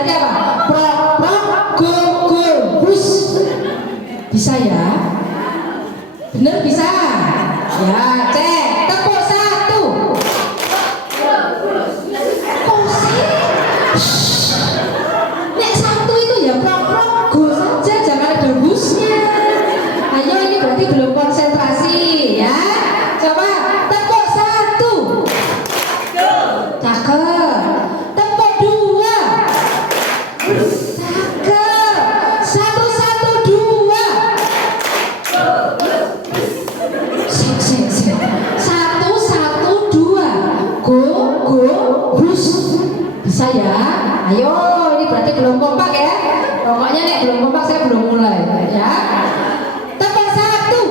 berarti apa? Prok prok go go bus. Bisa ya? Bener bisa? Ya cek. Tepuk satu. Kok sih? Nek satu itu ya prok prok go saja, jangan ada busnya. Ayo ini berarti belum konsentrasi ya. Coba tepuk satu. Cakep. Tepuk dua. Cakep. Satu satu dua. Satu satu dua. Go go bus. Bisa ya? Ayo ini berarti belum kompak ya. Pokoknya nek belum kompak saya belum mulai ya. Tepuk satu.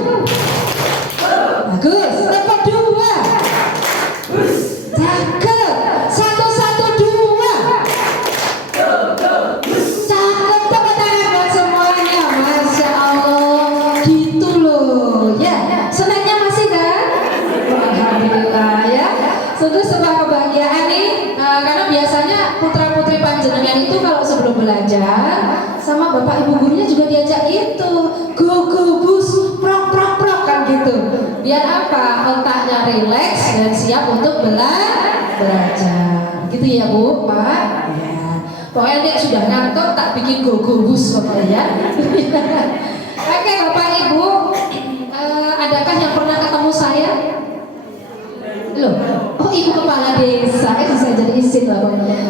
Bagus. Tepuk dua. Cakep. Satu satu dua. Cakep. Tepuk tangan buat semuanya. Masya Allah. Gitu loh. Ya. Senangnya masih kan? Alhamdulillah ya. Sungguh sebuah kebahagiaan nih. Karena biasanya putra putri panjenengan itu kalau sebelum belajar sama bapak ibu gurunya juga diajak itu go go bus prok prok prok kan gitu. Biar apa? Otaknya rileks dan siap untuk belajar. Gitu ya Bu, Pak? Ya. Pokoknya dia sudah ngantuk tak bikin go go bus pokoknya ya. Oke Bapak Ibu, adakah yang pernah ketemu saya? Loh, oh ibu kepala desa, bisa jadi izin lah.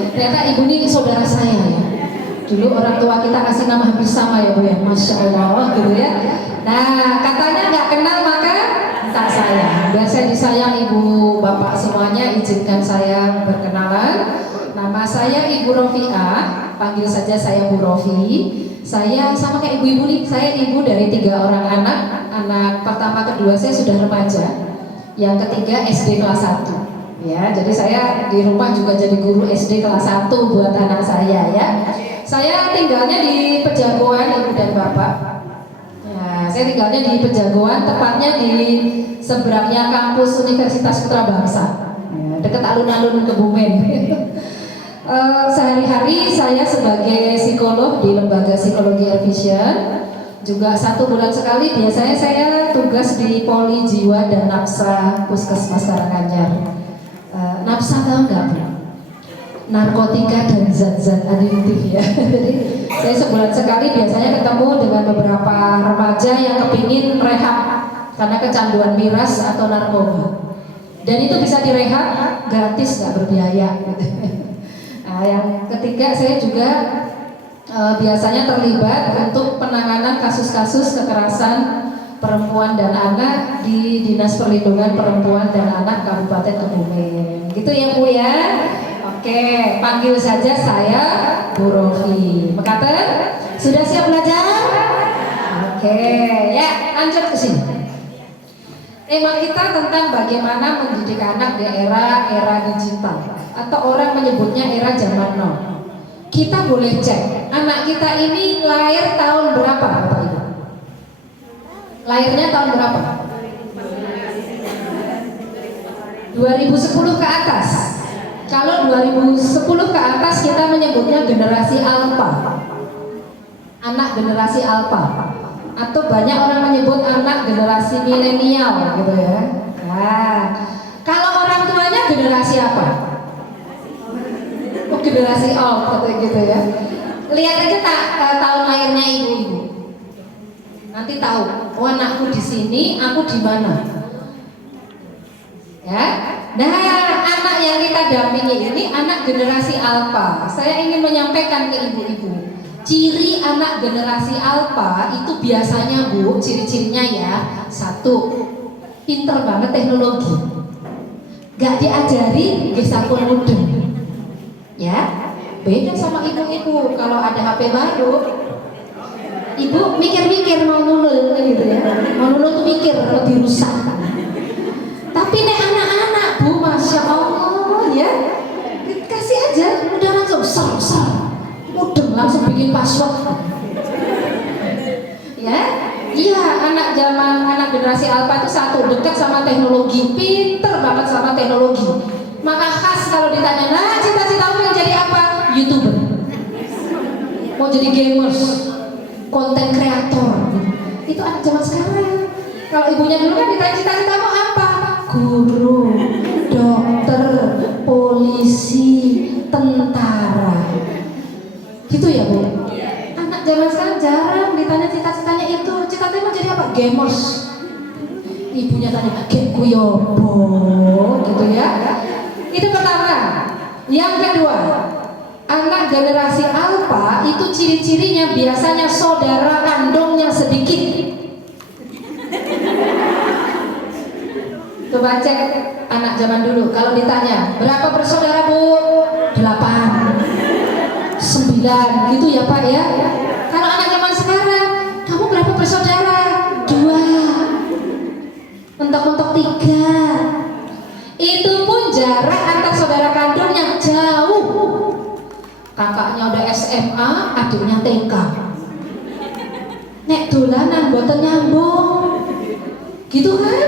Ternyata ibu ini saudara saya ya. Dulu orang tua kita kasih nama hampir sama ya Bu ya, Masya Allah gitu ya. Nah katanya nggak kenal maka tak sayang. Biar saya disayang ibu bapak semuanya, izinkan saya berkenalan. Nama saya Ibu Rofiah, panggil saja saya Bu Rofi. Saya sama kayak ibu-ibu nih, saya ibu dari 3 orang anak. Anak pertama kedua saya sudah remaja. Yang ketiga SD kelas 1 ya, jadi saya di rumah juga jadi guru SD kelas 1 buat anak saya ya. Saya tinggalnya di Pejagoan Ibu dan Bapak ya, saya tinggalnya di Pejagoan, tepatnya di seberangnya kampus Universitas Putra Bangsa ya, dekat alun-alun Kebumen. Sehari-hari saya sebagai psikolog di lembaga psikologi Airvision. Juga 1 bulan sekali biasanya saya tugas di Poli Jiwa dan Nafsa Puskesmas Karanganyar. Nafsa tahu nggak Bu? Narkotika dan zat-zat adiktif ya. Jadi saya sebulan sekali biasanya ketemu dengan beberapa remaja yang kepingin rehab karena kecanduan miras atau narkoba. Dan itu bisa direhab gratis, nggak berbiaya. Nah, yang ketiga saya juga biasanya terlibat untuk penanganan kasus-kasus kekerasan perempuan dan anak di Dinas Perlindungan Perempuan dan Anak Kabupaten Kebumen. Gitu ya Bu ya. Oke, panggil saja saya Bu Rofi. Mekaten? Sudah siap belajar? Oke, ya lanjut ke sini. Tema kita tentang bagaimana mendidik anak di era digital atau orang menyebutnya era zaman now. Kita boleh cek anak kita ini lahir tahun berapa Bapak Ibu? Lahirnya tahun berapa? 2010 ke atas. Kalau 2010 ke atas kita menyebutnya generasi alpha. Anak generasi alpha. Atau banyak orang menyebut anak generasi milenial gitu ya. Nah, kalau orang tuanya generasi apa? Oh, generasi alpha gitu ya. Lihat aja tahun lahirnya ibu-ibu. Nanti tahu, oh anakku di sini, aku di mana. Ya. Nah, anak yang kita dampingi ini anak generasi alpha. Saya ingin menyampaikan ke ibu-ibu, ciri anak generasi alpha itu biasanya Bu, ciri-cirinya ya, 1, pinter banget teknologi. Gak diajari, gesapun mudeng. Ya, beda sama ibu-ibu. Kalau ada HP baru, ibu mikir-mikir mau nulul gitu ya. Mau nulul tuh mikir, lebih rusak. Tapi nek anak-anak Bu, Masya Allah ya, kasih aja, udah langsung ser, mudeng langsung bikin password. Ya, iya anak generasi alpha itu 1, dekat sama teknologi, pinter banget sama teknologi. Maka khas kalau ditanya, nah cita-citamu yang jadi apa? YouTuber. mau jadi gamers, konten kreator gitu. Itu anak zaman sekarang. Kalau ibunya dulu kan ditanya cita-citamu apa? Guru, dokter, polisi, tentara. Gitu ya Bu? Anak zaman sekarang jarang ditanya cita-citanya itu. Cita-citanya mau jadi apa? Gamers. Ibunya tanya, "Gek kuyobo," gitu ya. Itu pertama. Yang kedua, anak generasi alpha itu ciri-cirinya biasanya saudara kandungnya sedikit. Coba cek anak zaman dulu. Kalau ditanya, berapa bersaudara Bu? 8, 9, gitu ya Pak ya. Kalau anak zaman sekarang, kamu berapa bersaudara? 2, mentok-mentok 3. Itu pun jarak antar saudara kandungnya jauh. Kakaknya udah SMA, adiknya TK. Nek dolanan boten nyambung. Gitu kan?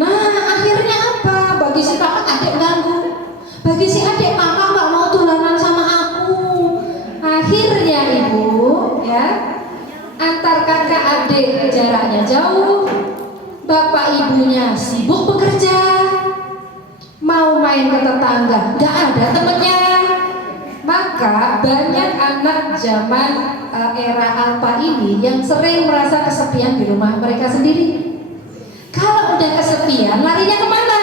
Nah, akhirnya apa? Bagi si kakak adik ganggu. Bagi si adik, kakak nggak mau dolanan sama aku. Akhirnya ibu, ya, antar kakak adik jaraknya jauh. Bapak ibunya sibuk bekerja. Mau main ke tetangga, nggak ada temennya. Maka banyak anak zaman era alpha ini yang sering merasa kesepian di rumah mereka sendiri. Kalau udah kesepian, larinya kemana?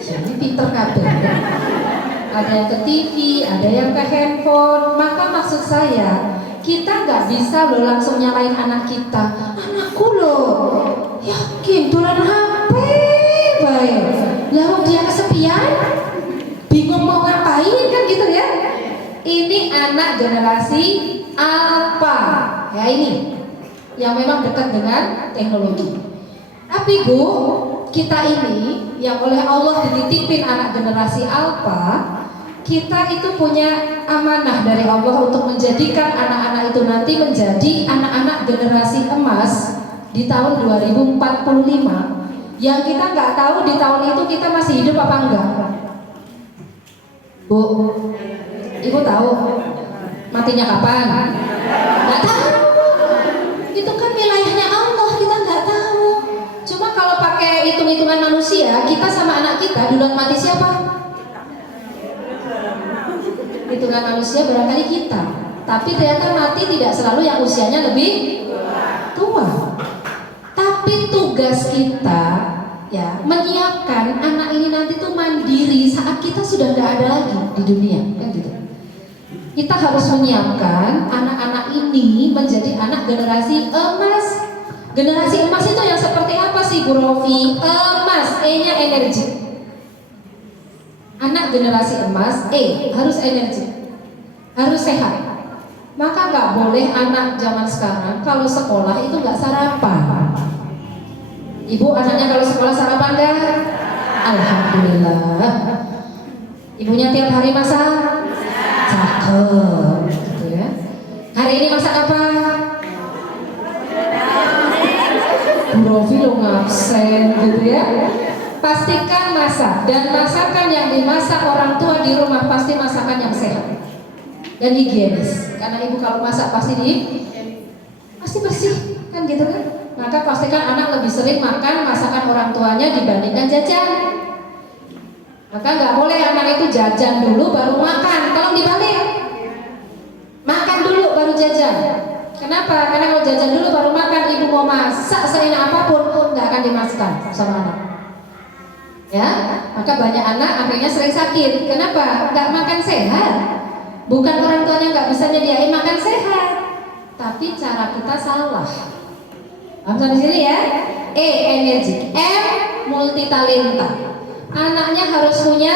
Jadi pinter kabel. Ada yang ke TV, ada yang ke handphone. Maka maksud saya, kita nggak bisa loh langsung nyalain anak kita. Anakku loh, yakin tulan HP, baik. Lalu dia kesepian, bingung mau ngapain kan gitu ya. Ini anak generasi alpha, ya ini yang memang dekat dengan teknologi. Tapi Bu, kita ini yang oleh Allah dititipin anak generasi alpha, kita itu punya amanah dari Allah untuk menjadikan anak-anak itu nanti menjadi anak-anak generasi emas di tahun 2045. Yang kita nggak tahu di tahun itu kita masih hidup apa enggak. Bu, Ibu tahu matinya kapan? Nggak tahu. Itu kan wilayahnya Allah, kita nggak tahu. Cuma kalau pakai hitung-hitungan manusia, kita sama anak kita duluan mati siapa? Hitungan manusia barangkali kita. Tapi ternyata mati tidak selalu yang usianya lebih tua. Tapi tugas kita ya menyiapkan anak ini nanti tuh mandiri saat kita sudah nggak ada lagi di dunia, kan gitu. Kita harus menyiapkan anak-anak ini menjadi anak generasi emas. Generasi emas itu yang seperti apa sih Bu Rofi? Emas, E-nya energi. Anak generasi emas, E harus energi, harus sehat. Maka nggak boleh anak zaman sekarang kalau sekolah itu nggak sarapan. Ibu anaknya kalau sekolah sarapan nggak? Alhamdulillah. Ibunya tiap hari masak? Cakep, gitu ya. Hari ini masak apa? Bu Rofi lo ngabsen, gitu ya. Pastikan masak, dan masakan yang dimasak orang tua di rumah pasti masakan yang sehat dan higienis. Karena ibu kalau masak pasti bersih, kan gitu kan? Maka pastikan anak lebih sering makan masakan orang tuanya dibandingkan jajan. Maka nggak boleh anak itu jajan dulu baru makan. Kalau dibalik, makan dulu baru jajan. Kenapa? Karena kalau jajan dulu baru makan, ibu mau masak seenak apapun nggak akan dimakan sama anak. Ya, maka banyak anak akhirnya sering sakit. Kenapa? Nggak makan sehat. Bukan orang tuanya nggak bisa nyediain makan sehat, tapi cara kita salah. Paham sampai sini ya? E energi, M multi talenta. Anaknya harus punya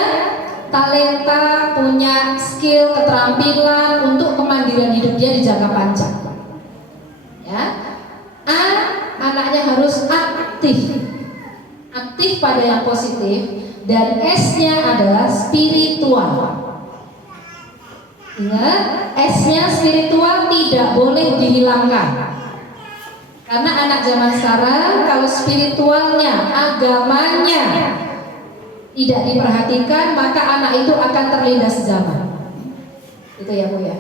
talenta, punya skill, keterampilan untuk kemandirian hidup dia di jangka panjang. Ya. A, anaknya harus aktif pada yang positif, dan S-nya adalah spiritual. Ingat, S-nya spiritual tidak boleh dihilangkan. Karena anak zaman sekarang kalau spiritualnya, agamanya tidak diperhatikan, maka anak itu akan terlindas zaman. Itu ya Bu ya.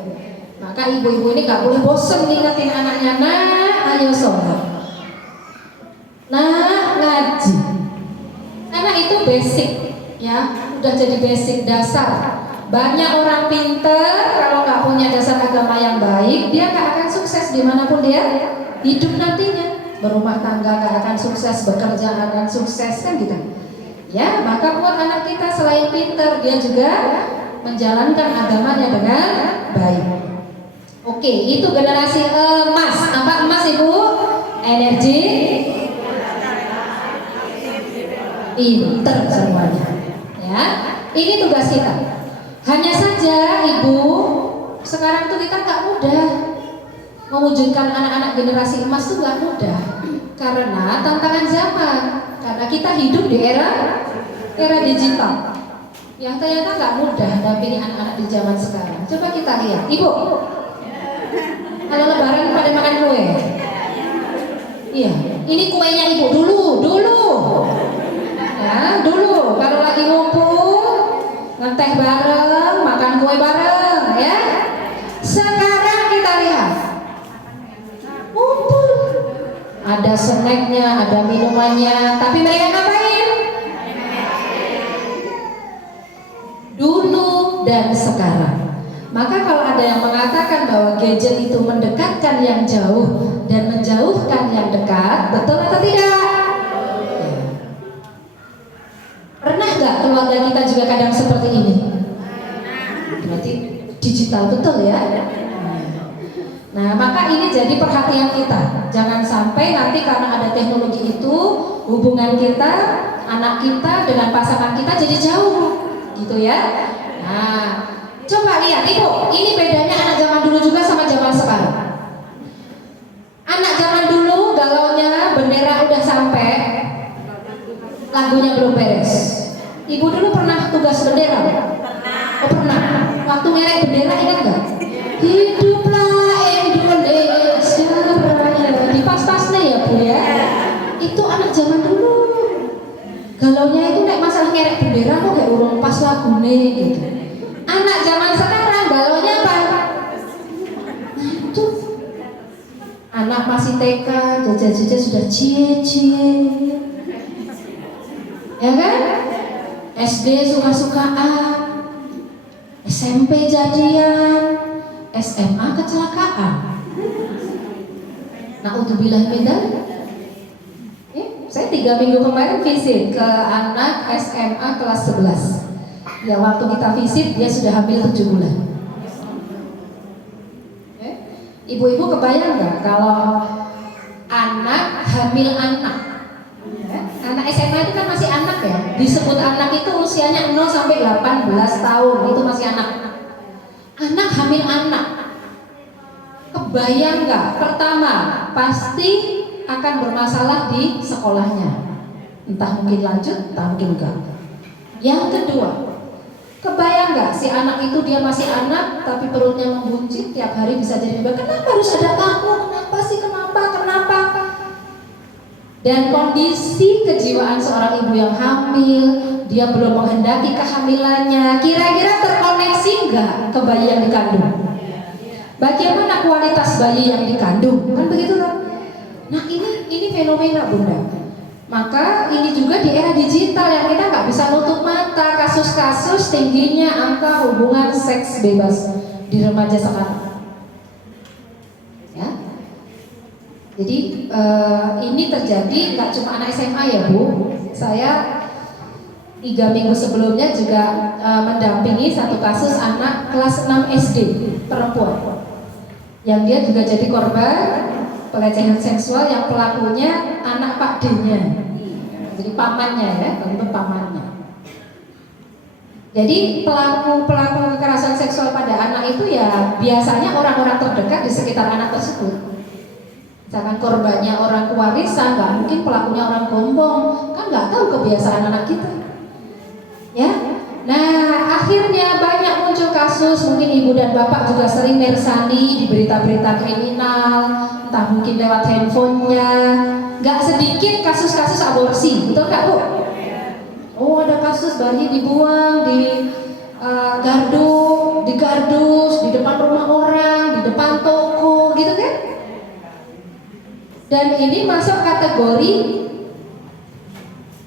Maka ibu-ibu ini gak boleh bosen ngingetin anaknya, nah ayo sholat, nah ngaji. Karena itu basic ya, udah jadi basic dasar. Banyak orang pinter kalau nggak punya dasar agama yang baik, dia nggak akan sukses dimanapun dia hidup nantinya. Berumah tangga nggak akan sukses, bekerja nggak akan sukses kan gitu. Ya, maka buat anak kita selain pinter, dia juga menjalankan agamanya dengan baik. Oke, itu generasi emas. Apa emas Ibu? Energi, pinter semuanya. Ya, ini tugas kita. Hanya saja Ibu, sekarang tuh kita nggak mudah mewujudkan anak-anak generasi emas tuh nggak mudah karena tantangan zaman. Karena kita hidup di era digital yang ternyata nggak mudah dampingi anak-anak di zaman sekarang. Coba kita lihat, Ibu, kalau Lebaran pada makan kue, iya, ini kuenya Ibu dulu, ya dulu. Kalau lagi ngumpul, ngeteh bareng, makan kue bareng, ya. Sekarang kita lihat, ngumpul, ada snacknya, ada minumannya, tapi mereka ngapain? Dulu dan sekarang. Maka kalau ada yang mengatakan bahwa gadget itu mendekatkan yang jauh dan menjauhkan yang dekat, betul atau tidak? Pernah nggak keluarga kita juga kadang seperti ini? Berarti digital betul ya. Nah, maka ini jadi perhatian kita. Jangan sampai nanti karena ada teknologi itu, hubungan kita, anak kita dengan pasangan kita jadi jauh, gitu ya. Nah, coba lihat Ibu, ini bedanya anak zaman dulu juga sama zaman sekarang. Anak zaman dulu galaunya bendera udah sampai, lagunya belum beres. Ibu dulu pernah tugas bendera? Oh pernah. Waktu ngerek bendera ingat nggak? Hiduplah Indonesia Raya. Di pas-pasnya ya Bu ya. Itu anak zaman dulu. Galaunya itu naik masalah ngerek bendera kok kayak urung pas lagune gitu. Anak zaman sekarang galaunya apa? Nah itu anak masih TK, jajah-jajah sudah cie-cie, ya kan? SD suka-sukaan, SMP jadian, SMA kecelakaan. Na'udzubillah min dzalik. Saya 3 minggu kemarin visit ke anak SMA kelas 11. Ya waktu kita visit dia sudah hamil 7 bulan. Ibu-ibu kebayang nggak kalau anak hamil anak? Anak SMA itu kan masih anak ya. Disebut anak itu usianya 0 sampai 18 tahun, itu masih anak. Anak hamil anak. Kebayang nggak? Pertama, pasti akan bermasalah di sekolahnya. Entah mungkin lanjut, entah mungkin enggak. Yang kedua, kebayang nggak si anak itu dia masih anak tapi perutnya membuncit tiap hari bisa jadi mbak. Kenapa harus ada kamu? Kenapa sih? Kenapa? Dan kondisi kejiwaan seorang ibu yang hamil, dia belum menghendaki kehamilannya, kira-kira terkoneksi nggak ke bayi yang dikandung? Bagaimana kualitas bayi yang dikandung? Kan begitu loh. Nah ini fenomena Bunda. Maka ini juga di era digital yang kita nggak bisa nutup mata kasus-kasus tingginya angka hubungan seks bebas di remaja sekarang. Jadi ini terjadi nggak cuma anak SMA ya Bu. Saya 3 minggu sebelumnya juga mendampingi satu kasus anak kelas 6 SD perempuan yang dia juga jadi korban pelecehan seksual yang pelakunya anak Pak D-nya. Jadi pamannya ya, itu pamannya. Jadi pelaku kekerasan seksual pada anak itu ya biasanya orang-orang terdekat di sekitar anak tersebut. Misalkan korbannya orang kewarisan, nggak mungkin pelakunya orang gombong, kan nggak tahu kebiasaan anak kita, ya. Nah akhirnya banyak muncul kasus, mungkin ibu dan bapak juga sering mersani di berita-berita kriminal, entah mungkin lewat handphonenya. Nggak sedikit kasus-kasus aborsi, betul nggak Bu? Oh ada kasus bayi dibuang di gardus, di Dan ini masuk kategori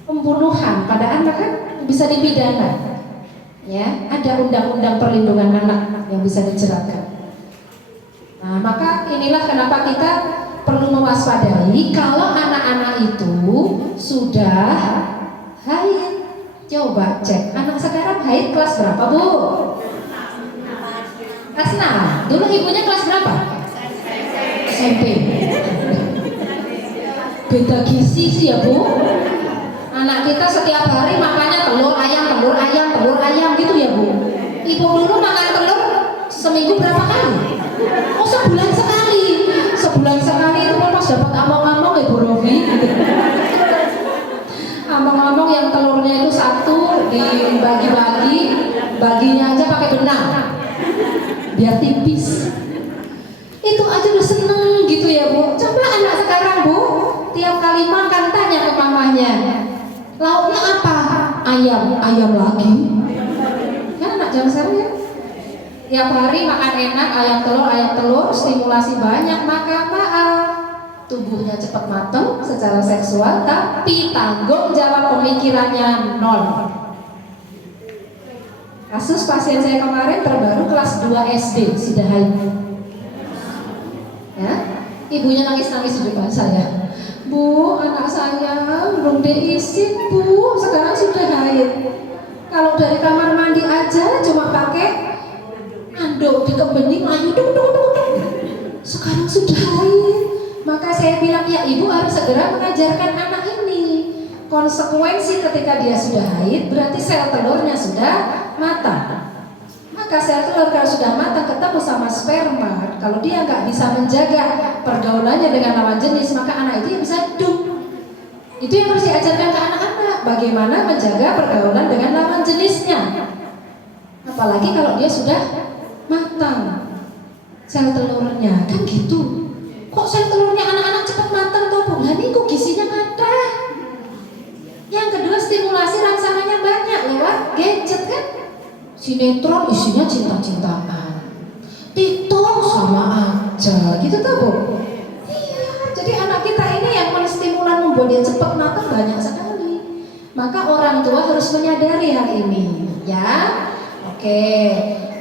pembunuhan pada anak, kan bisa dipidana. Ya, ada undang-undang perlindungan anak yang bisa dijeratkan. Nah, maka inilah kenapa kita perlu mewaspadai kalau anak-anak itu sudah haid. Coba cek, anak sekarang haid kelas berapa, Bu? Kelas 6. Dulu ibunya kelas berapa? SMP. Beda gizi sih ya, Bu. Anak kita setiap hari makannya telur ayam gitu ya, Bu. Ibu dulu makan telur seminggu berapa kali? Oh, sebulan sekali. Sebulan sekali itu kan pas dapat among-among Ibu Robi. Among-among yang telurnya itu satu dibagi-bagi, baginya aja pakai benang biar tipis. Itu aja udah seneng gitu ya, Bu. Coba anak sekarang, Bu, tiap kali makan tanya ke mamanya, lauknya apa? Ayam lagi. Kan anak zaman sekarang ya. Tiap hari makan enak, ayam telur, stimulasi banyak, maka maaf, tubuhnya cepat matang secara seksual, tapi tanggung jawab pemikirannya nol. Kasus pasien saya kemarin terbaru kelas 2 SD sudah haid. Ya, ibunya nangis-nangis di depan saya. Bu, anak saya belum diisi, Bu, sekarang sudah haid. Kalau dari kamar mandi aja cuma pakai anduk dikembeni melayu duk. Sekarang sudah haid. Maka saya bilang, ya ibu harus segera mengajarkan anak ini konsekuensi ketika dia sudah haid, berarti sel telurnya sudah matang. Maka sel telur kalau sudah matang ketemu sama sperma, kalau dia nggak bisa menjaga pergaulannya dengan lawan jenis, maka anak itu bisa hidup. Itu yang harus diajarkan ke anak-anak, bagaimana menjaga pergaulan dengan lawan jenisnya. Apalagi kalau dia sudah matang sel telurnya, kan gitu. Kok sel telurnya anak-anak cepat matang toh, Bu? Lah ini kok gizinya ada. Yang kedua, stimulasi rangsangannya banyak lewat gadget kan. Sinetron isinya cinta-cintaan, TikTok sama aja gitu tuh, Bu. Iya, jadi anak kita ini yang menstimulan membuat dia cepat matang banyak sekali. Maka orang tua harus menyadari hal ini, ya. Oke,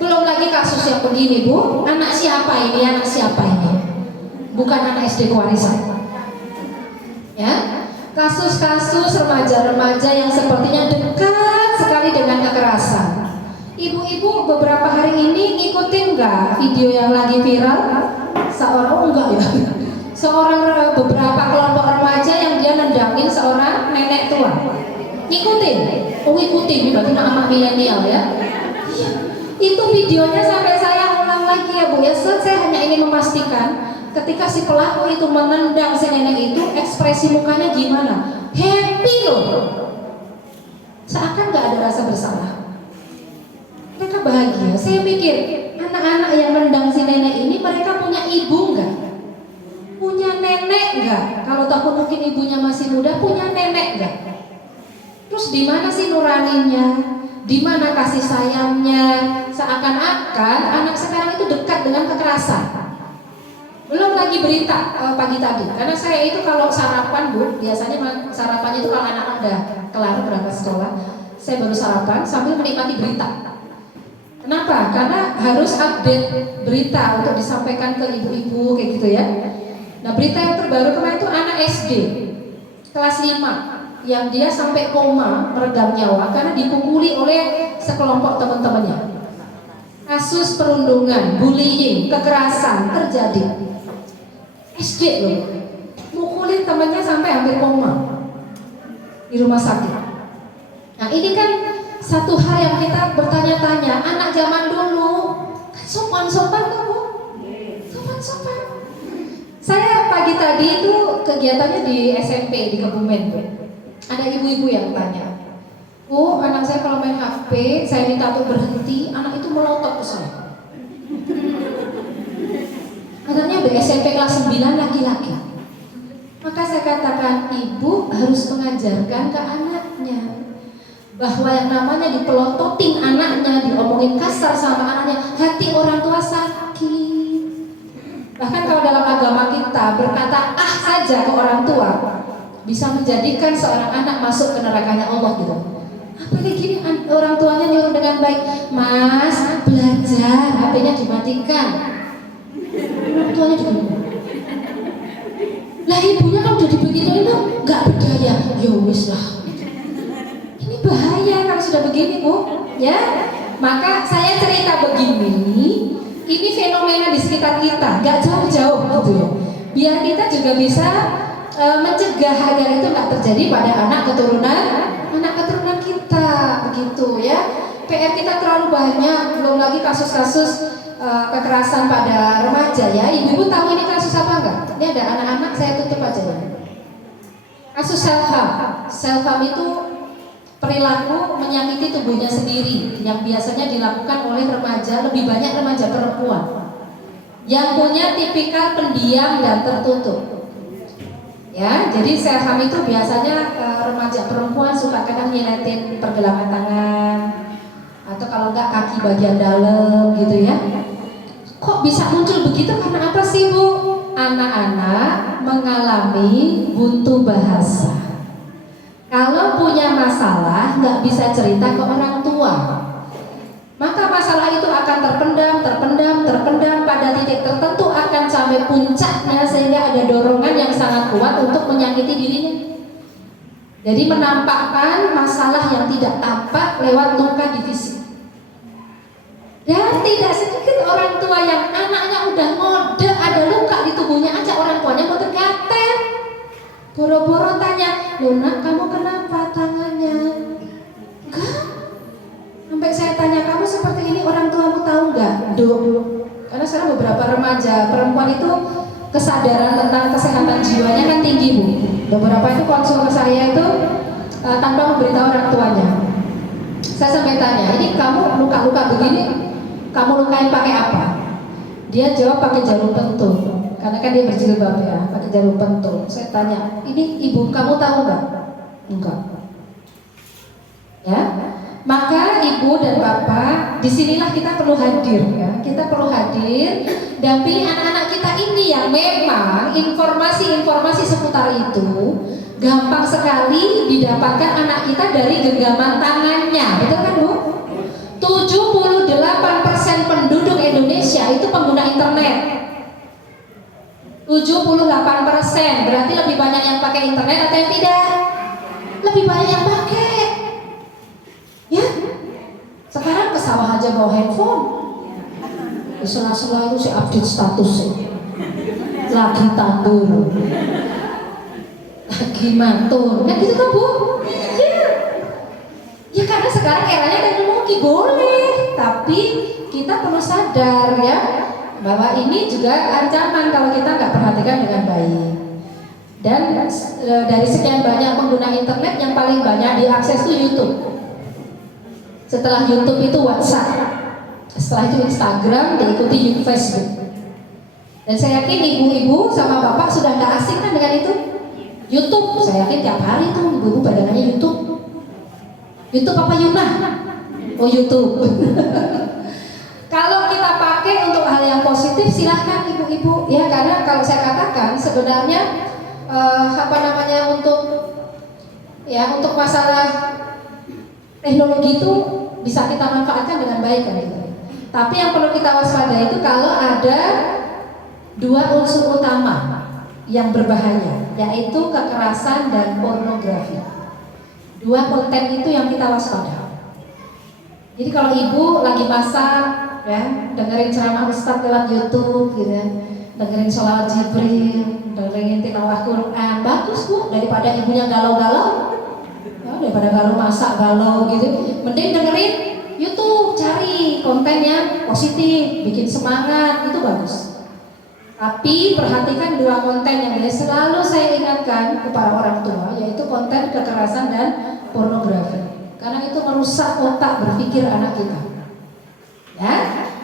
belum lagi kasus yang begini, Bu. Anak siapa ini? Bukan anak SD kewarisan. Ya, kasus-kasus remaja-remaja yang sepertinya dekat sekali dengan kekerasan. Ibu-ibu beberapa hari ini ngikutin nggak video yang lagi viral? Seorang beberapa kelompok remaja yang dia nendangin seorang nenek tua. Ngikutin? Oh, ngikutin, berarti anak milenial ya. Iya. Itu videonya sampai saya ulang lagi ya, Bu ya. Saya hanya ingin memastikan ketika si pelaku itu menendang si nenek itu, ekspresi mukanya gimana? Happy loh. Seakan nggak ada rasa bersalah. Mereka bahagia. Saya pikir anak-anak yang nendang si nenek ini, mereka punya ibu nggak? Punya nenek nggak? Kalau takut mungkin ibunya masih muda, punya nenek nggak? Terus di mana sih nuraninya? Di mana kasih sayangnya? Seakan-akan anak sekarang itu dekat dengan kekerasan. Belum lagi berita pagi tadi, karena saya itu kalau sarapan, Bu, biasanya sarapannya itu kalau anak-anak udah kelar berangkat sekolah, saya baru sarapan sambil menikmati berita. Kenapa? Karena harus update berita untuk disampaikan ke ibu-ibu kayak gitu ya. Nah, berita yang terbaru kemarin itu anak SD kelas 5 yang dia sampai koma, meredam nyawa karena dipukuli oleh sekelompok teman-temannya. Kasus perundungan, bullying, kekerasan terjadi. SD loh, mukulin temannya sampai hampir koma di rumah sakit. Nah, ini kan satu hal yang kita bertanya-tanya, anak zaman dulu kan sopan-sopan tuh, Bu. Sopan-sopan. Saya pagi tadi itu kegiatannya di SMP di Kebumen, Bu. Ada ibu-ibu yang tanya, Bu, anak saya kalau main HP, saya minta untuk berhenti, anak itu melotot ke saya. Katanya di SMP kelas 9 laki-laki. Maka saya katakan, ibu harus mengajarkan ke anaknya bahwa yang namanya dipelototin anaknya, diomongin kasar sama anaknya, hati orang tua sakit. Bahkan kalau dalam agama kita kita berkata ah saja ke orang tua bisa menjadikan seorang anak masuk ke nerakanya Allah gitu. Apalagi gini orang tuanya nyuruh dengan baik, Mas belajar, HP-nya dimatikan. Orang tuanya juga. Lah ibunya kan udah begitu itu nggak berdaya, ya wis lah. Ini bahaya kalau sudah begini Bu, ya. Maka saya cerita begini, ini fenomena di sekitar kita, nggak jauh-jauh gitu ya. Biar kita juga bisa mencegah agar itu nggak terjadi pada anak keturunan kita, begitu ya. PR kita terlalu banyak, belum lagi kasus-kasus kekerasan pada remaja ya. Ibu-ibu tahu ini kasus apa enggak? Ini ada anak-anak, saya tutup aja ya. Kasus self-harm itu perilaku menyakiti tubuhnya sendiri yang biasanya dilakukan oleh remaja, lebih banyak remaja perempuan yang punya tipikal pendiam dan tertutup. Ya, jadi self-harm itu biasanya remaja perempuan suka kadang nyiletin pergelangan tangan atau kalau enggak kaki bagian dalam gitu ya. Kok bisa muncul begitu? Karena apa sih Bu? Anak-anak mengalami buntu bahasa. Kalau punya masalah nggak bisa cerita ke orang tua, maka masalah itu akan terpendam pada titik tertentu akan sampai puncaknya sehingga ada dorongan yang sangat kuat untuk menyakiti dirinya. Jadi menampakkan masalah yang tidak tampak lewat luka di fisik. Dan tidak sedikit orang tua yang anaknya udah ngode ada luka di tubuhnya aja orang tuanya berdekatan. Boro-boro tanya, Luna kamu kenapa tangannya? Enggak. Sampai saya tanya kamu seperti ini orang tuamu tahu nggak? Karena sekarang beberapa remaja perempuan itu kesadaran tentang kesehatan jiwanya kan tinggi Bu. Beberapa itu konsul ke saya itu tanpa memberitahu orang tuanya. Saya sampai tanya, ini kamu luka-luka begini? Kamu lukain pakai apa? Dia jawab pakai jarum pentul. Karena kan dia berjilbab ya, pakai jarum pentul. Saya tanya, ini ibu kamu tahu nggak? Enggak. Ya, maka ibu dan bapak, disinilah kita perlu hadir ya. Kita perlu hadir dan pilih anak-anak kita ini yang memang informasi-informasi seputar itu gampang sekali didapatkan anak kita dari genggaman tangannya, betul kan Bu? 78% penduduk Indonesia itu pengguna internet. 78%, berarti lebih banyak yang pakai internet atau yang tidak? Lebih banyak yang pakai. Ya, sekarang ke sawah aja bawa handphone. Di sela-sela itu saya update status lagi tandur, lagi mantun, nah gitu kan Bu? Ya karena sekarang eranya teknologi boleh, tapi kita perlu sadar ya bahwa ini juga ancaman kalau kita nggak perhatikan dengan baik. Dan dari sekian banyak pengguna internet yang paling banyak diakses itu YouTube. Setelah YouTube itu WhatsApp, setelah itu Instagram, diikuti Facebook. Dan saya yakin ibu-ibu sama bapak sudah nggak asing kan dengan itu. YouTube, saya yakin tiap hari tuh ibu-ibu badangannya YouTube. YouTube apa Yuna? Oh YouTube. Kalau kita pakai untuk hal yang positif silahkan ibu-ibu ya, karena kalau saya katakan sebenarnya untuk masalah teknologi itu bisa kita manfaatkan dengan baik kan gitu. Tapi yang perlu kita waspadai itu kalau ada dua unsur utama yang berbahaya, yaitu kekerasan dan pornografi. Dua konten itu yang kita waspada. Jadi kalau ibu lagi masak ya, dengerin ceramah Ustadz lewat YouTube gitu ya, dengerin sholawat Jibril, dengerin tilawah Quran, bagus Bu, daripada ibunya galau-galau ya, daripada galau masak galau gitu, mending dengerin YouTube, cari konten yang positif, bikin semangat, itu bagus. Tapi perhatikan dua konten yang selalu saya ingatkan kepada orang tua, yaitu konten kekerasan dan pornografi, karena itu merusak otak berpikir anak kita. Ya,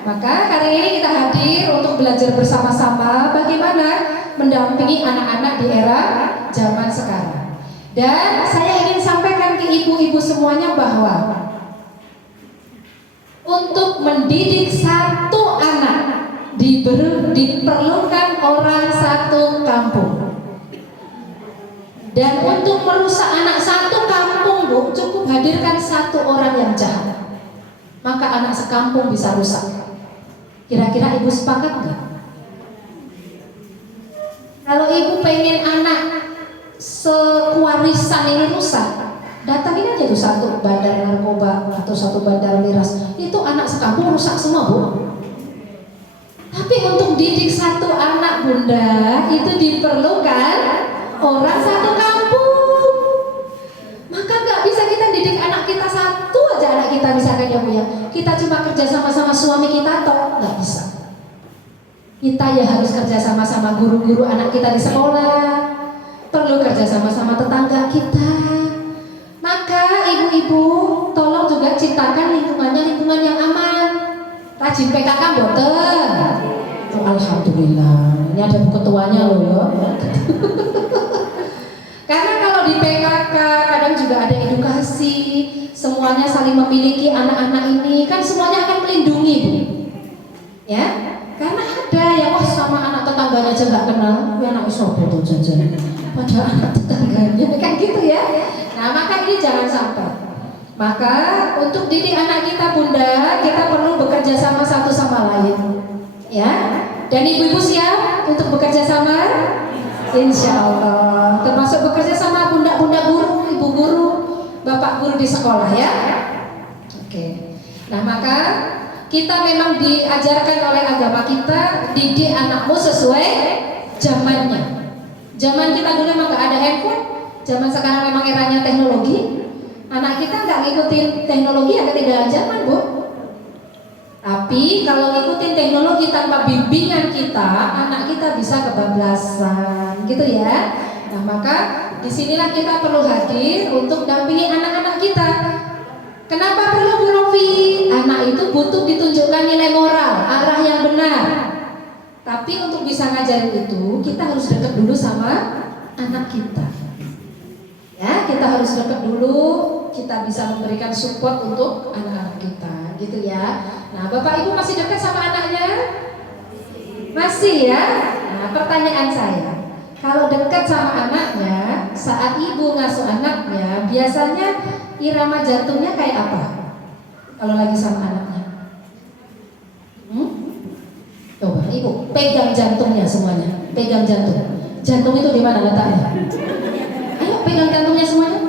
maka hari ini kita hadir untuk belajar bersama-sama bagaimana mendampingi anak-anak di era zaman sekarang. Dan saya ingin sampaikan ke ibu-ibu semuanya bahwa untuk mendidik satu anak diperlukan orang satu kampung. Dan untuk merusak anak satu kampung, Bu, cukup hadirkan satu orang yang jahat, maka anak sekampung bisa rusak. Kira-kira ibu sepakat nggak? Kalau ibu pengen anak sewarisan ini rusak, datangin aja tuh satu bandar narkoba atau satu bandar miras, itu anak sekampung rusak semua, Bu. Tapi untuk didik satu anak, Bunda, itu diperlukan orang satu kampung. Maka nggak bisa kita didik anak kita satu aja, anak kita misalkan ya Bu ya, kita cuma kerja sama-sama suami kita toh, nggak bisa. Kita ya harus kerja sama-sama guru-guru anak kita di sekolah, perlu kerja sama-sama tetangga kita. Maka ibu-ibu tolong juga ciptakan lingkungannya lingkungan yang aman. Rajin PKK boten. Oh, alhamdulillah. Ini ada ketuanya loh ya. Karena kalau di PKK kadang juga ada edukasi, semuanya saling memiliki anak-anak ini, kan semuanya akan melindungi, Bu. Ya? Karena ada yang wah sama anak tetangganya aja nggak kenal, ya anak sopo tuh jajan. Padahal anak tetangganya kan gitu ya. Nah, maka ini jangan sampai. Maka untuk didik anak kita, Bunda, kita perlu bekerja sama satu sama lain. Ya. Dan ibu-ibu siap untuk bekerja sama? Insya Allah. Termasuk bekerja sama bunda-bunda guru, ibu guru, bapak guru di sekolah ya. Oke. Nah, maka kita memang diajarkan oleh agama kita, didik anakmu sesuai zamannya. Zaman kita dulu memang nggak ada handphone, zaman sekarang memang eranya teknologi. Anak kita nggak ngikutin teknologi ya ketinggalan zaman, Bu. Tapi kalau ngikutin teknologi tanpa bimbingan kita, anak kita bisa kebablasan, gitu ya. Nah, maka disinilah kita perlu hadir untuk dampingi anak-anak kita. Kenapa perlu Bu Rofi? Anak itu butuh ditunjukkan nilai moral, arah yang benar. Tapi untuk bisa ngajarin itu, kita harus dekat dulu sama anak kita. Ya, kita harus dekat dulu, kita bisa memberikan support untuk anak-anak kita, gitu ya. Nah, Bapak Ibu masih dekat sama anaknya? Masih ya? Nah, pertanyaan saya, kalau dekat sama anaknya, saat ibu ngasuh anaknya, biasanya irama jantungnya kayak apa? Kalau lagi sama anaknya? Coba ibu pegang jantungnya semuanya, pegang jantung. Jantung itu di mana letaknya? Ayo pegang jantungnya semuanya.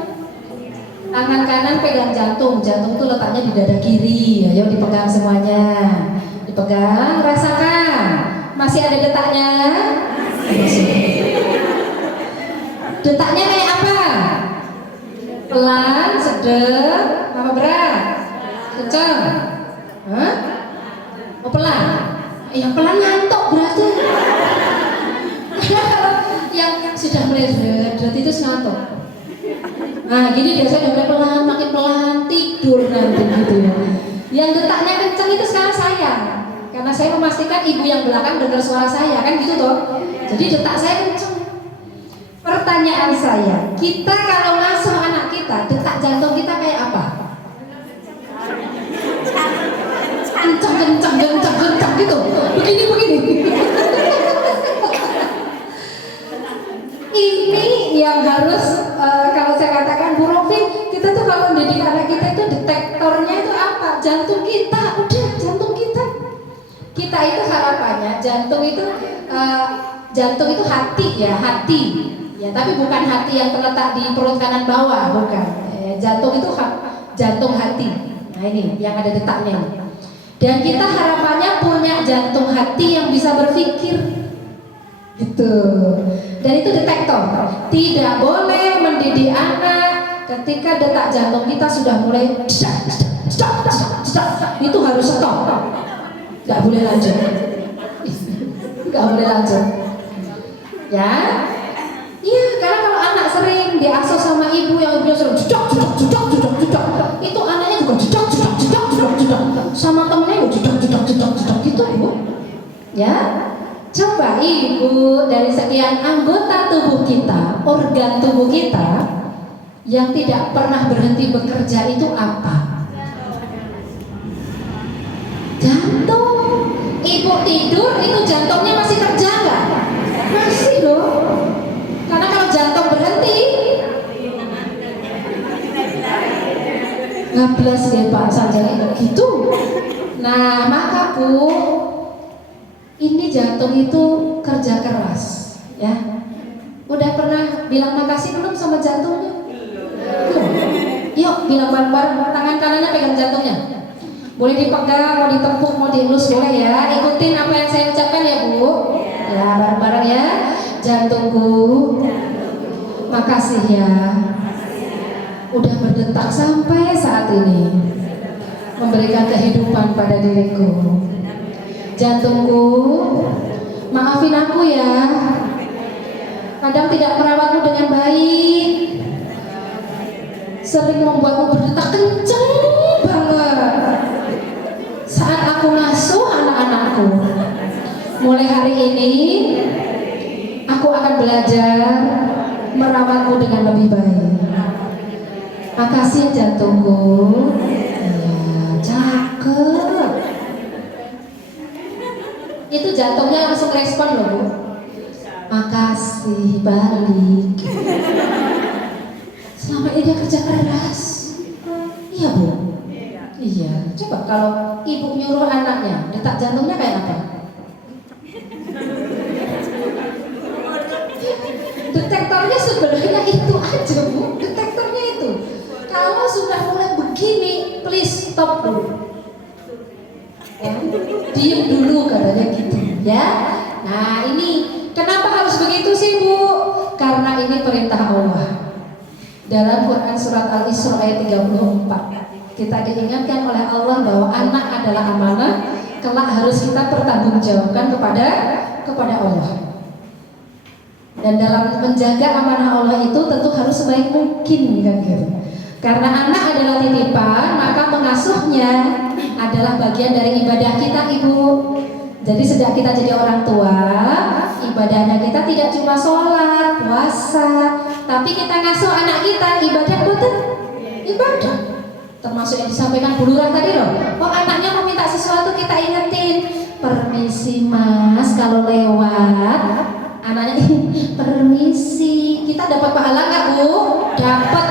Tangan kanan pegang jantung, jantung itu letaknya di dada kiri. Ayo dipegang semuanya, dipegang, rasakan. Masih ada detaknya? Masih. Detaknya kayak apa? Pelan, sedang, apa berat? Kencang? Hah? Oh pelan? Yang pelan ngantuk berarti. yang sudah mulai berat itu ngantuk. Nah gini biasanya udah pelan, makin pelan, tidur nanti gitu ya. Yang detaknya kencang itu sekarang saya, karena saya memastikan ibu yang belakang dengar suara saya, kan gitu toh. Jadi detak saya kencang. Pertanyaan saya, kita kalau ngasuh anak kita, detak jantung kita kayak apa? Kencang gitu, begini. Ini yang harus kalau saya katakan Bu Rofi, kita tuh kalau mendidik anak kita itu detektornya itu apa? Jantung kita, udah jantung kita. Kita itu harapannya jantung itu hati ya, hati. Ya, tapi bukan hati yang terletak di perut kanan bawah, bukan. Jantung itu jantung hati. Nah ini yang ada detaknya. Dan kita harapannya punya jantung hati yang bisa berpikir, gitu. Dan itu detektor. Tidak boleh mendidik anak ketika detak jantung kita sudah mulai itu harus stop. Gak boleh lanjut. Gak boleh lanjut. Ya. Iya, karena kalau anak sering diasuh sama ibu yang ibunya sering jedok, itu anaknya juga jedok. Sama temennya jedok gitu, Bu. Ya. Coba ibu dari sekian anggota tubuh kita, organ tubuh kita yang tidak pernah berhenti bekerja itu apa? Jantung. Ibu tidur itu jantungnya masih kerja nggak? Masih loh. Karena kalau jantung berhenti, bablas ya Pak Sanjay gitu. Nah maka Bu, ini jantung itu kerja keras ya. Udah pernah bilang makasih belum sama jantungnya? Belum. Yuk bilang bareng-bareng, tangan kanannya pegang jantungnya. Boleh dipegang, mau ditepuk, mau dielus boleh ya. Ikutin apa yang saya ucapkan ya Bu. Ya bareng-bareng ya. Jantungku, makasih ya. Udah berdetak sampai saat ini, memberikan kehidupan pada diriku. Jantungku, maafin aku ya. Kadang tidak merawatmu dengan baik, sering membuatmu berdetak kenceng banget saat aku ngasuh anak-anakku. Mulai hari ini aku akan belajar merawatmu dengan lebih baik. Makasih jantungku. Ya, cakep. Itu jantungnya langsung respon loh Bu. Makasih balik. Selama ini dia kerja keras. Iya Bu. Iya. Coba kalau ibu nyuruh anaknya, detak jantungnya kayak apa? Detektornya sebenarnya itu aja Bu. Detektornya itu. Kalau sudah mulai begini, please stop dulu. Ya, diem dulu katanya gitu. Ya. Nah ini kenapa harus begitu sih Bu? Karena ini perintah Allah. Dalam Quran surat Al-Isra ayat 34, kita diingatkan oleh Allah bahwa anak adalah amanah, kelak harus kita pertanggungjawabkan kepada Allah. Dan dalam menjaga amanah Allah itu tentu harus sebaik mungkin kan gitu. Karena anak adalah titipan, maka mengasuhnya adalah bagian dari ibadah kita Ibu. Jadi sejak kita jadi orang tua, ibadahnya kita tidak cuma sholat, puasa, tapi kita ngasuh anak kita, ibadah betul? Ibadah. Termasuk yang disampaikan Bu Lurah tadi loh. Oh anaknya mau minta sesuatu kita ingetin. Permisi Mas, kalau lewat, anaknya permisi. Kita dapat pahala nggak Bu? Dapat.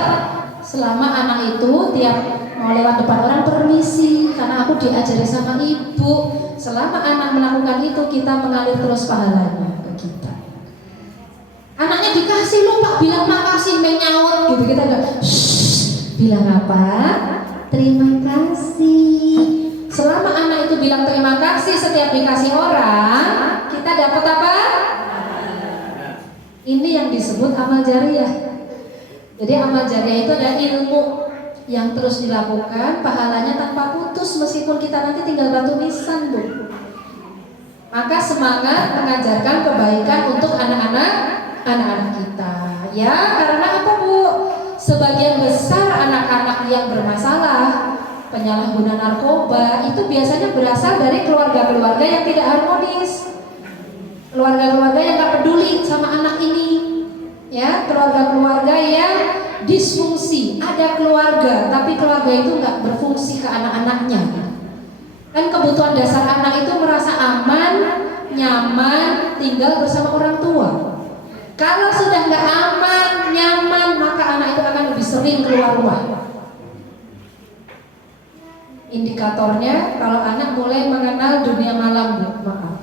Selama anak itu tiap mau lewat depan orang permisi, karena aku diajari sama ibu. Selama anak melakukan itu, kita mengalir terus pahalanya ke kita. Anaknya dikasih lupa bilang makasih, menyaut gitu, kita enggak bilang apa? Terima kasih. Selama anak itu bilang terima kasih setiap dikasih orang, kita dapat apa? Ini yang disebut amal jariah. Jadi amal jariah itu adalah ilmu yang terus dilakukan, pahalanya tanpa putus meskipun kita nanti tinggal batu nisan Bu. Maka semangat mengajarkan kebaikan untuk anak-anak kita. Ya karena apa Bu? Sebagian besar anak-anak yang bermasalah, penyalahguna narkoba itu biasanya berasal dari keluarga-keluarga yang tidak harmonis, keluarga-keluarga yang gak peduli sama anak ini. Ya, keluarga-keluarga yang disfungsi. Ada keluarga, tapi keluarga itu nggak berfungsi ke anak-anaknya. Kan kebutuhan dasar anak itu merasa aman, nyaman, tinggal bersama orang tua. Kalau sudah nggak aman, nyaman, maka anak itu akan lebih sering keluar rumah. Indikatornya, kalau anak mulai mengenal dunia malam, Bu, maaf.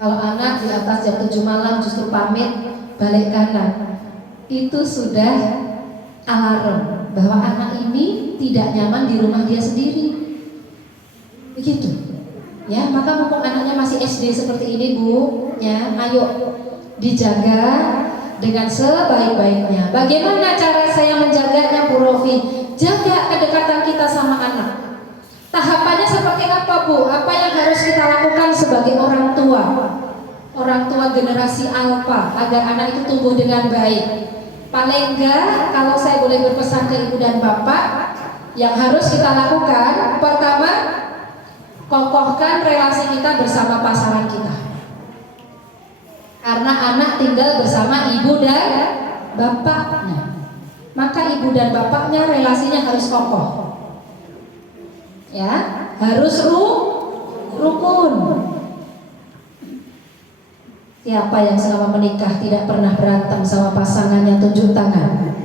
Kalau anak di atas jam 7 malam justru pamit balik kanan, itu sudah alarm bahwa anak ini tidak nyaman di rumah dia sendiri. Begitu. Ya, maka mumpung anaknya masih SD seperti ini Bu, ya, ayo dijaga dengan sebaik-baiknya. Bagaimana cara saya menjaganya Bu Rofi? Jaga kedekatan kita sama anak. Tahapannya seperti apa Bu? Apa yang harus kita lakukan sebagai orang tua? Orang tua generasi alfa agar anak itu tumbuh dengan baik. Paling enggak, kalau saya boleh berpesan ke ibu dan bapak, yang harus kita lakukan, pertama, kokohkan relasi kita bersama pasangan kita. Karena anak tinggal bersama ibu dan bapaknya, maka ibu dan bapaknya relasinya harus kokoh. Ya, harus rukun. Siapa yang selama menikah tidak pernah berantem sama pasangannya, tunjuk tangan.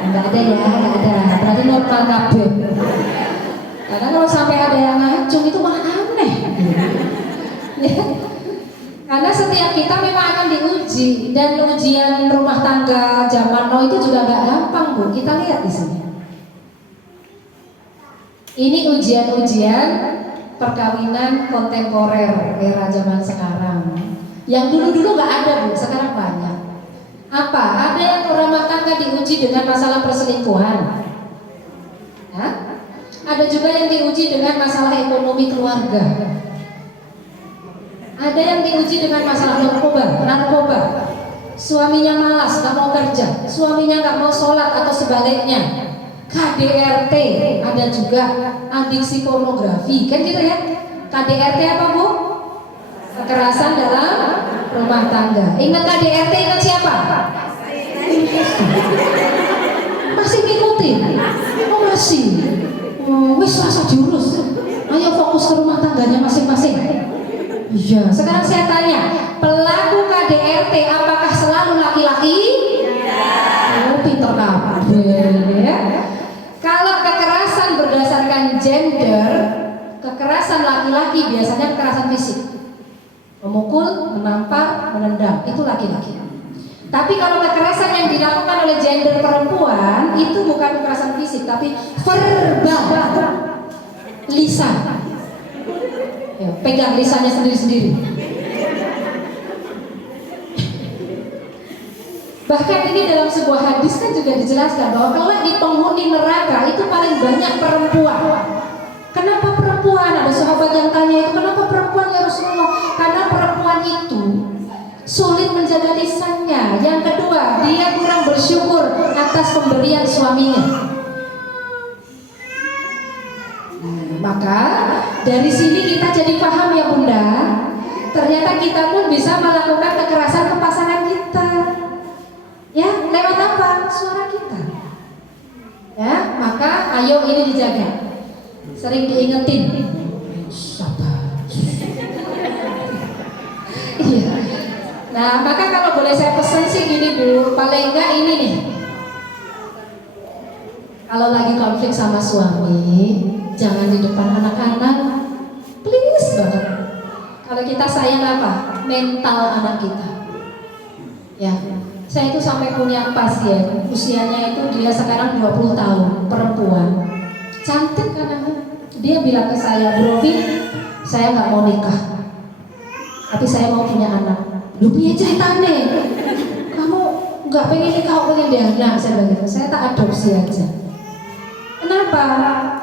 Enggak ada ya, enggak ada. normal kabeh. Karena kalau sampai ada yang ngacung itu mah aneh. Ya. Karena setiap kita memang akan diuji, dan ujian rumah tangga zaman now itu juga gak gampang Bu. Kita lihat di sini. Ini ujian-ujian perkawinan kontemporer era zaman sekarang. Yang dulu-dulu gak ada Bu, sekarang banyak. Apa? Ada yang rumah tangga diuji dengan masalah perselingkuhan. Hah? Ada juga yang diuji dengan masalah ekonomi keluarga. Ada yang diuji dengan masalah narkoba. Suaminya malas, nggak mau kerja, suaminya nggak mau sholat atau sebaliknya. KDRT, ada juga adiksi pornografi, kan gitu ya. KDRT apa Bu? Kekerasan dalam rumah tangga. Ingat KDRT, ingat siapa? Masih ngikutin? Oh masih. Wis rasa jurus. Ayo fokus ke rumah tangganya masing-masing. Iya, sekarang saya tanya, pelaku KDRT apakah selalu laki-laki? Oh, pinter kabeh ya. Kalau kekerasan berdasarkan gender, kekerasan laki-laki biasanya kekerasan fisik. Memukul, menampar, menendang, itu laki-laki. Tapi kalau kekerasan yang dilakukan oleh gender perempuan itu bukan kekerasan fisik, tapi verbal, lisan. Ya, pegang lisannya sendiri-sendiri. Bahkan ini dalam sebuah hadis kan juga dijelaskan bahwa kelak di penghuni neraka itu paling banyak perempuan. Kenapa perempuan? Ada sahabat yang tanya itu, kenapa perempuan ya Rasulullah? Karena perempuan itu sulit menjaga lisannya. Yang kedua, dia kurang bersyukur atas pemberian suaminya. Maka dari sini kita jadi paham ya Bunda, ternyata kita pun bisa melakukan kekerasan ke pasangan kita. Ya, lewat apa? Suara kita. Ya, maka ayo ini dijaga. Sering diingetin. Sabar. Iya. Nah, maka kalau boleh saya pesan sih gini Bu, paling enggak ini nih. Kalau lagi konflik sama suami, jangan di depan anak-anak, please banget. Kalau kita sayang apa? Mental anak kita. Ya, saya itu sampai punya pasien, usianya itu dia sekarang 20 tahun, perempuan. Cantik anaknya. Dia bilang ke saya, Bro Vin, saya nggak mau nikah, tapi saya mau punya anak. Lu punya ceritanya? Kamu nggak pengen nikah, pengen dia? Nah, saya bilang, saya tak adopsi aja. Kenapa?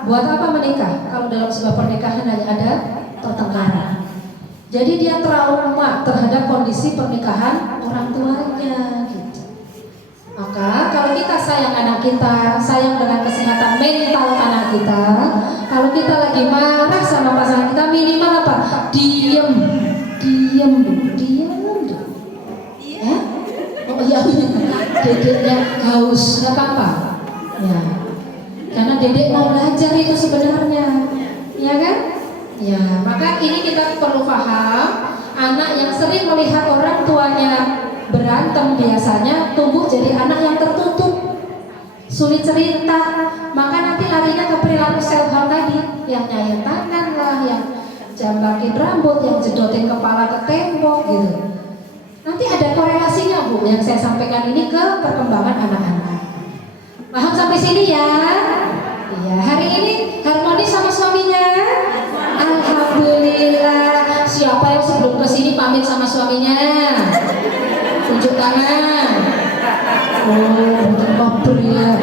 Buat apa menikah? Kalau dalam sebuah pernikahan hanya ada pertengkaran. Jadi dia trauma terhadap kondisi pernikahan orang tuanya gitu. Maka kalau kita sayang anak kita, sayang dengan kesehatan mental anak kita, kalau kita lagi marah sama pasangan kita, minimal apa? Diem dulu. Ya? Oh iya, dedeknya haus, nggak apa-apa. Ya. Karena dedek mau belajar itu sebenarnya, ya kan? Ya, maka ini kita perlu paham. Anak yang sering melihat orang tuanya berantem biasanya tumbuh jadi anak yang tertutup, sulit cerita. Maka nanti larinya ke perilaku self harm tadi, yang nyayat tangan lah, yang jambakin rambut, yang jedotin kepala ke tembok gitu. Nanti ada korelasinya Bu, yang saya sampaikan ini ke perkembangan anak-anak. Paham sampai sini ya? Iya, hari ini harmonis sama suaminya? Alhamdulillah. Siapa yang sebelum kesini pamit sama suaminya? Tunjuk tangan. Oh, betul ya.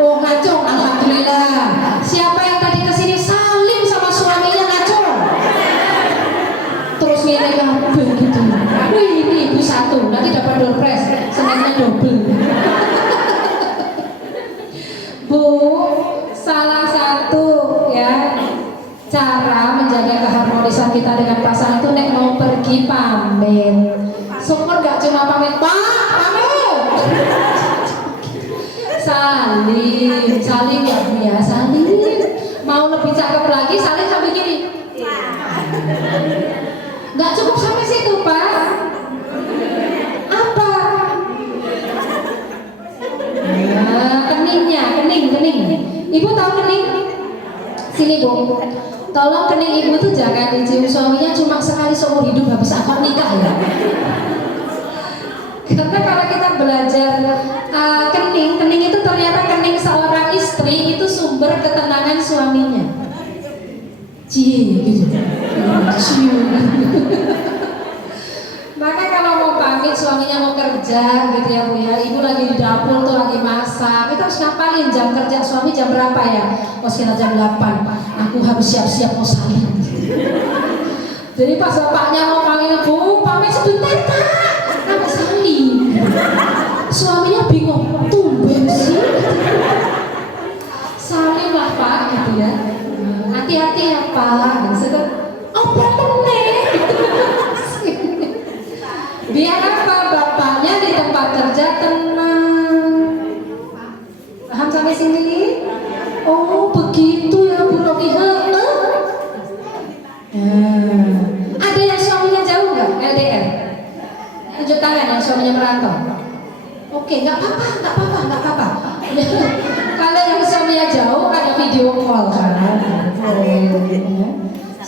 Oh, ngacung. Alhamdulillah. Siapa yang tadi kesini salim sama suaminya ngacung? Terus milih kabel gitu. Wih, ini ibu satu, nanti dapat door prize, senangnya double. Bu, salah satu ya cara menjaga keharmonisan kita dengan pasangan itu nek mau pergi pamit. Syukur gak cuma pamit, Pak, pamit. Salim ya Bu ya, salim. Mau lebih cakep lagi, salim sampai gini. Gak cukup sampai situ Pak. Apa? Keningnya, kening. Ibu tahu ibu, tolong kening ibu tuh jangan dicium suaminya cuma sekali seumur hidup habis akad nikah ya. Karena kalau kita belajar kening itu ternyata kening seorang istri itu sumber ketenangan suaminya. Cie gitu. Maka kalau mau pamit suaminya mau kerja gitu ya Bu ya, ibu lagi di dapur tuh lagi masak, itu harus ngapalin jam kerja suami jam berapa ya? Oh sekitar jam 8, aku harus siap-siap mau salin. Jadi pas bapaknya mau panggil Bu, pamit sebentar Kak, aku salin. Suaminya bingung, tumben sih. Salin lah Pak gitu ya. Hati-hati ya Pak, gitu. Apa meneh? Biar apa bapaknya di tempat kerja tenang. Paham sampai sini? Oh begitu ya Bu Robi. Ada yang suaminya jauh nggak? LDR? Tunjuk tangan yang suaminya merantau. Oke, nggak apa-apa. Kalau yang suaminya jauh ada video call kan?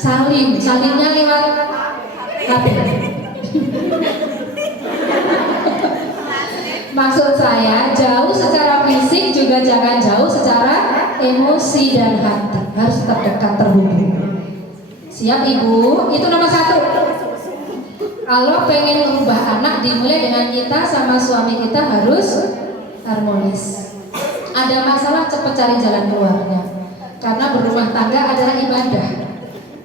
Salimnya lewat HP. Maksud saya jauh secara fisik juga jangan jauh secara emosi dan hati, harus tetap dekat terhubung. Siap ibu? Itu nomor 1. Kalau pengen mengubah anak dimulai dengan kita sama suami kita harus harmonis. Ada masalah cepat cari jalan keluarnya. Karena berumah tangga adalah ibadah.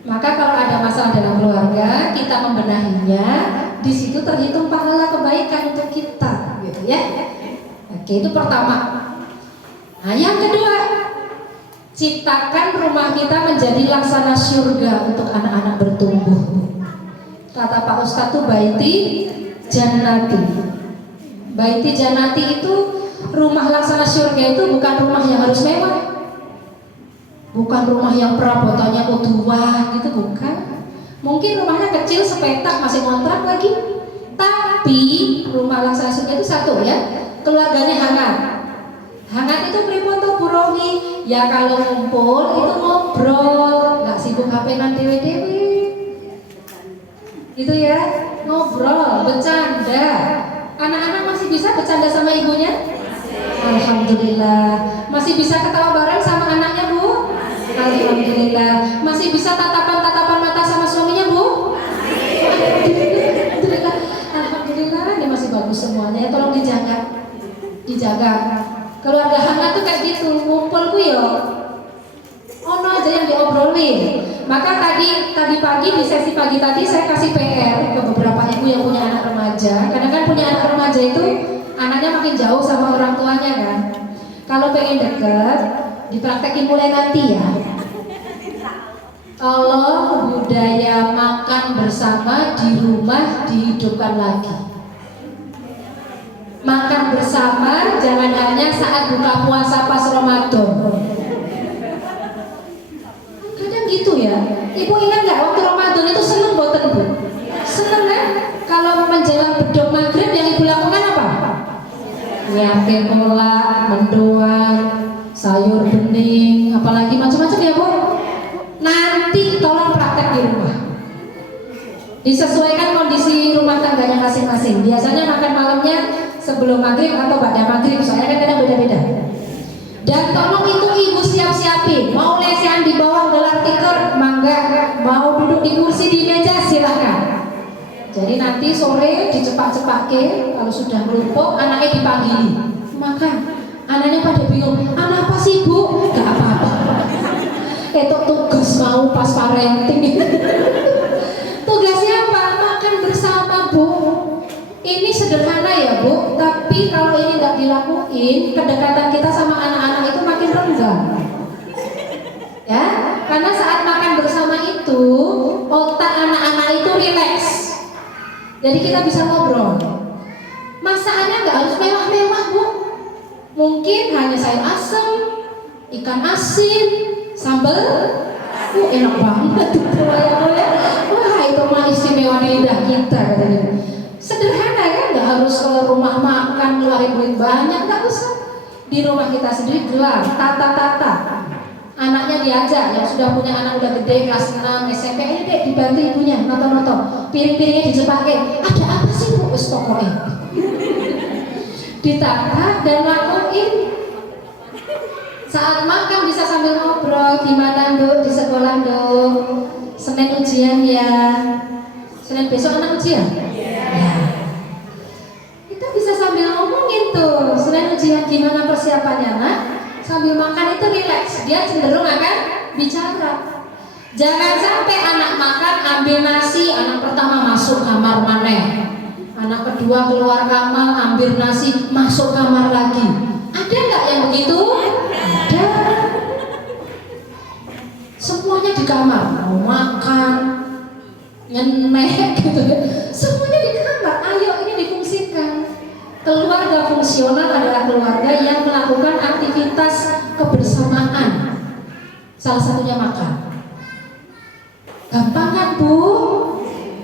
Maka kalau ada masalah dalam keluarga, kita membenahinya, di situ terhitung pahala kebaikan untuk kita, gitu ya. Oke, itu pertama. Nah, yang kedua, ciptakan rumah kita menjadi laksana surga untuk anak-anak bertumbuh. Kata Pak Ustadz tuh baiti jannati. Baiti jannati itu rumah laksana surga itu bukan rumah yang harus mewah. Bukan rumah yang perabotannya tua gitu, bukan. Mungkin rumahnya kecil sepetak masih kontrak lagi. Tapi rumah laksana surga itu satu ya, keluarganya hangat. Hangat itu pripoto burowi. Ya kalau ngumpul itu ngobrol, nggak sibuk HP-an dewe-dewe. Gitu ya, ngobrol, bercanda. Anak-anak masih bisa bercanda sama ibunya? Alhamdulillah. Masih bisa ketawa bareng sama anaknya Bu? Alhamdulillah. Masih bisa tatapan-tatapan mata sama suaminya Bu? Alhamdulillah. Alhamdulillah, ini masih bagus semuanya. Tolong dijaga. Keluarga hangat tuh kayak gitu, ngumpul ku yo. Ono aja yang diobrolin. Maka tadi pagi di sesi pagi tadi saya kasih PR ke beberapa ibu yang punya anak remaja. Karena kan punya anak remaja itu anaknya makin jauh sama orang tuanya kan. Kalau pengen deket, dipraktekin mulai nanti ya. Kalau budaya makan bersama di rumah dihidupkan lagi. Makan bersama jangan hanya saat buka puasa pas Ramadan. Kadang gitu ya. Ibu ingat nggak waktu Ramadan itu seneng boten Bu? Seneng kan? Kalau menjelang bedok maghrib yang ibu lakukan apa? Nyiapin kolak, mendoan, sayur bening, apalagi macam-macam ya Bu. Nanti tolong praktek di rumah. Disesuaikan kondisi rumah tangganya masing-masing. Biasanya makan malamnya sebelum maghrib atau pada maghrib, soalnya kan kadang beda-beda. Dan tolong itu ibu siap-siapin. Mau lesehan di bawah gelar tikar, mangga. Mau duduk di kursi di meja, silahkan. Jadi nanti sore dicepak-cepake, kalau sudah melumpuk, anaknya dipanggili. Makan. Anaknya pada bingung, anak apa sih Bu? Gak apa-apa. Itu tugas mau pas parenting. Tugasnya apa? Makan bersama Bu. Ini sederhana ya Bu, tapi kalau ini nggak dilakuin, kedekatan kita sama anak-anak itu makin renggang. Ya, karena saat makan bersama itu, otak anak-anak itu rileks. Jadi kita bisa ngobrol. Masakannya nggak harus mewah-mewah Bu. Mungkin hanya sayur asem, ikan asin, sambal. Enak banget tuh ya. Wah itu mah istimewa di lidah kita katanya. Sederhana kan, nggak harus ke rumah makan ngeluarin duit banyak, nggak usah. Di rumah kita sendiri gelar, tata-tata. Anaknya diajak, yang sudah punya anak udah gede, kelas 6, SMP, ini dek dibantu ibunya, noto-noto, piring-piringnya dicepake. Ada apa sih bu? Wes pokoknya ditata dan lakuin. Saat makan bisa sambil ngobrol, gimana Nduk di sekolah Nduk? Senin ujian ya. Senin besok anak ujian? Ya. Kita bisa sambil ngomongin tuh, Senin ujian gimana persiapannya nak? Sambil makan itu rileks, dia cenderung akan bicara. Jangan sampai anak makan ambil nasi, anak pertama masuk kamar maneh, anak kedua keluar kamar ambil nasi masuk kamar lagi. Ada nggak yang begitu? Ada. Semuanya di kamar, mau makan, nyemek gitu ya. Semuanya di kamar. Ayo ini difungsikan. Keluarga fungsional adalah keluarga yang melakukan aktivitas kebersamaan. Salah satunya makan. Gampang kan bu?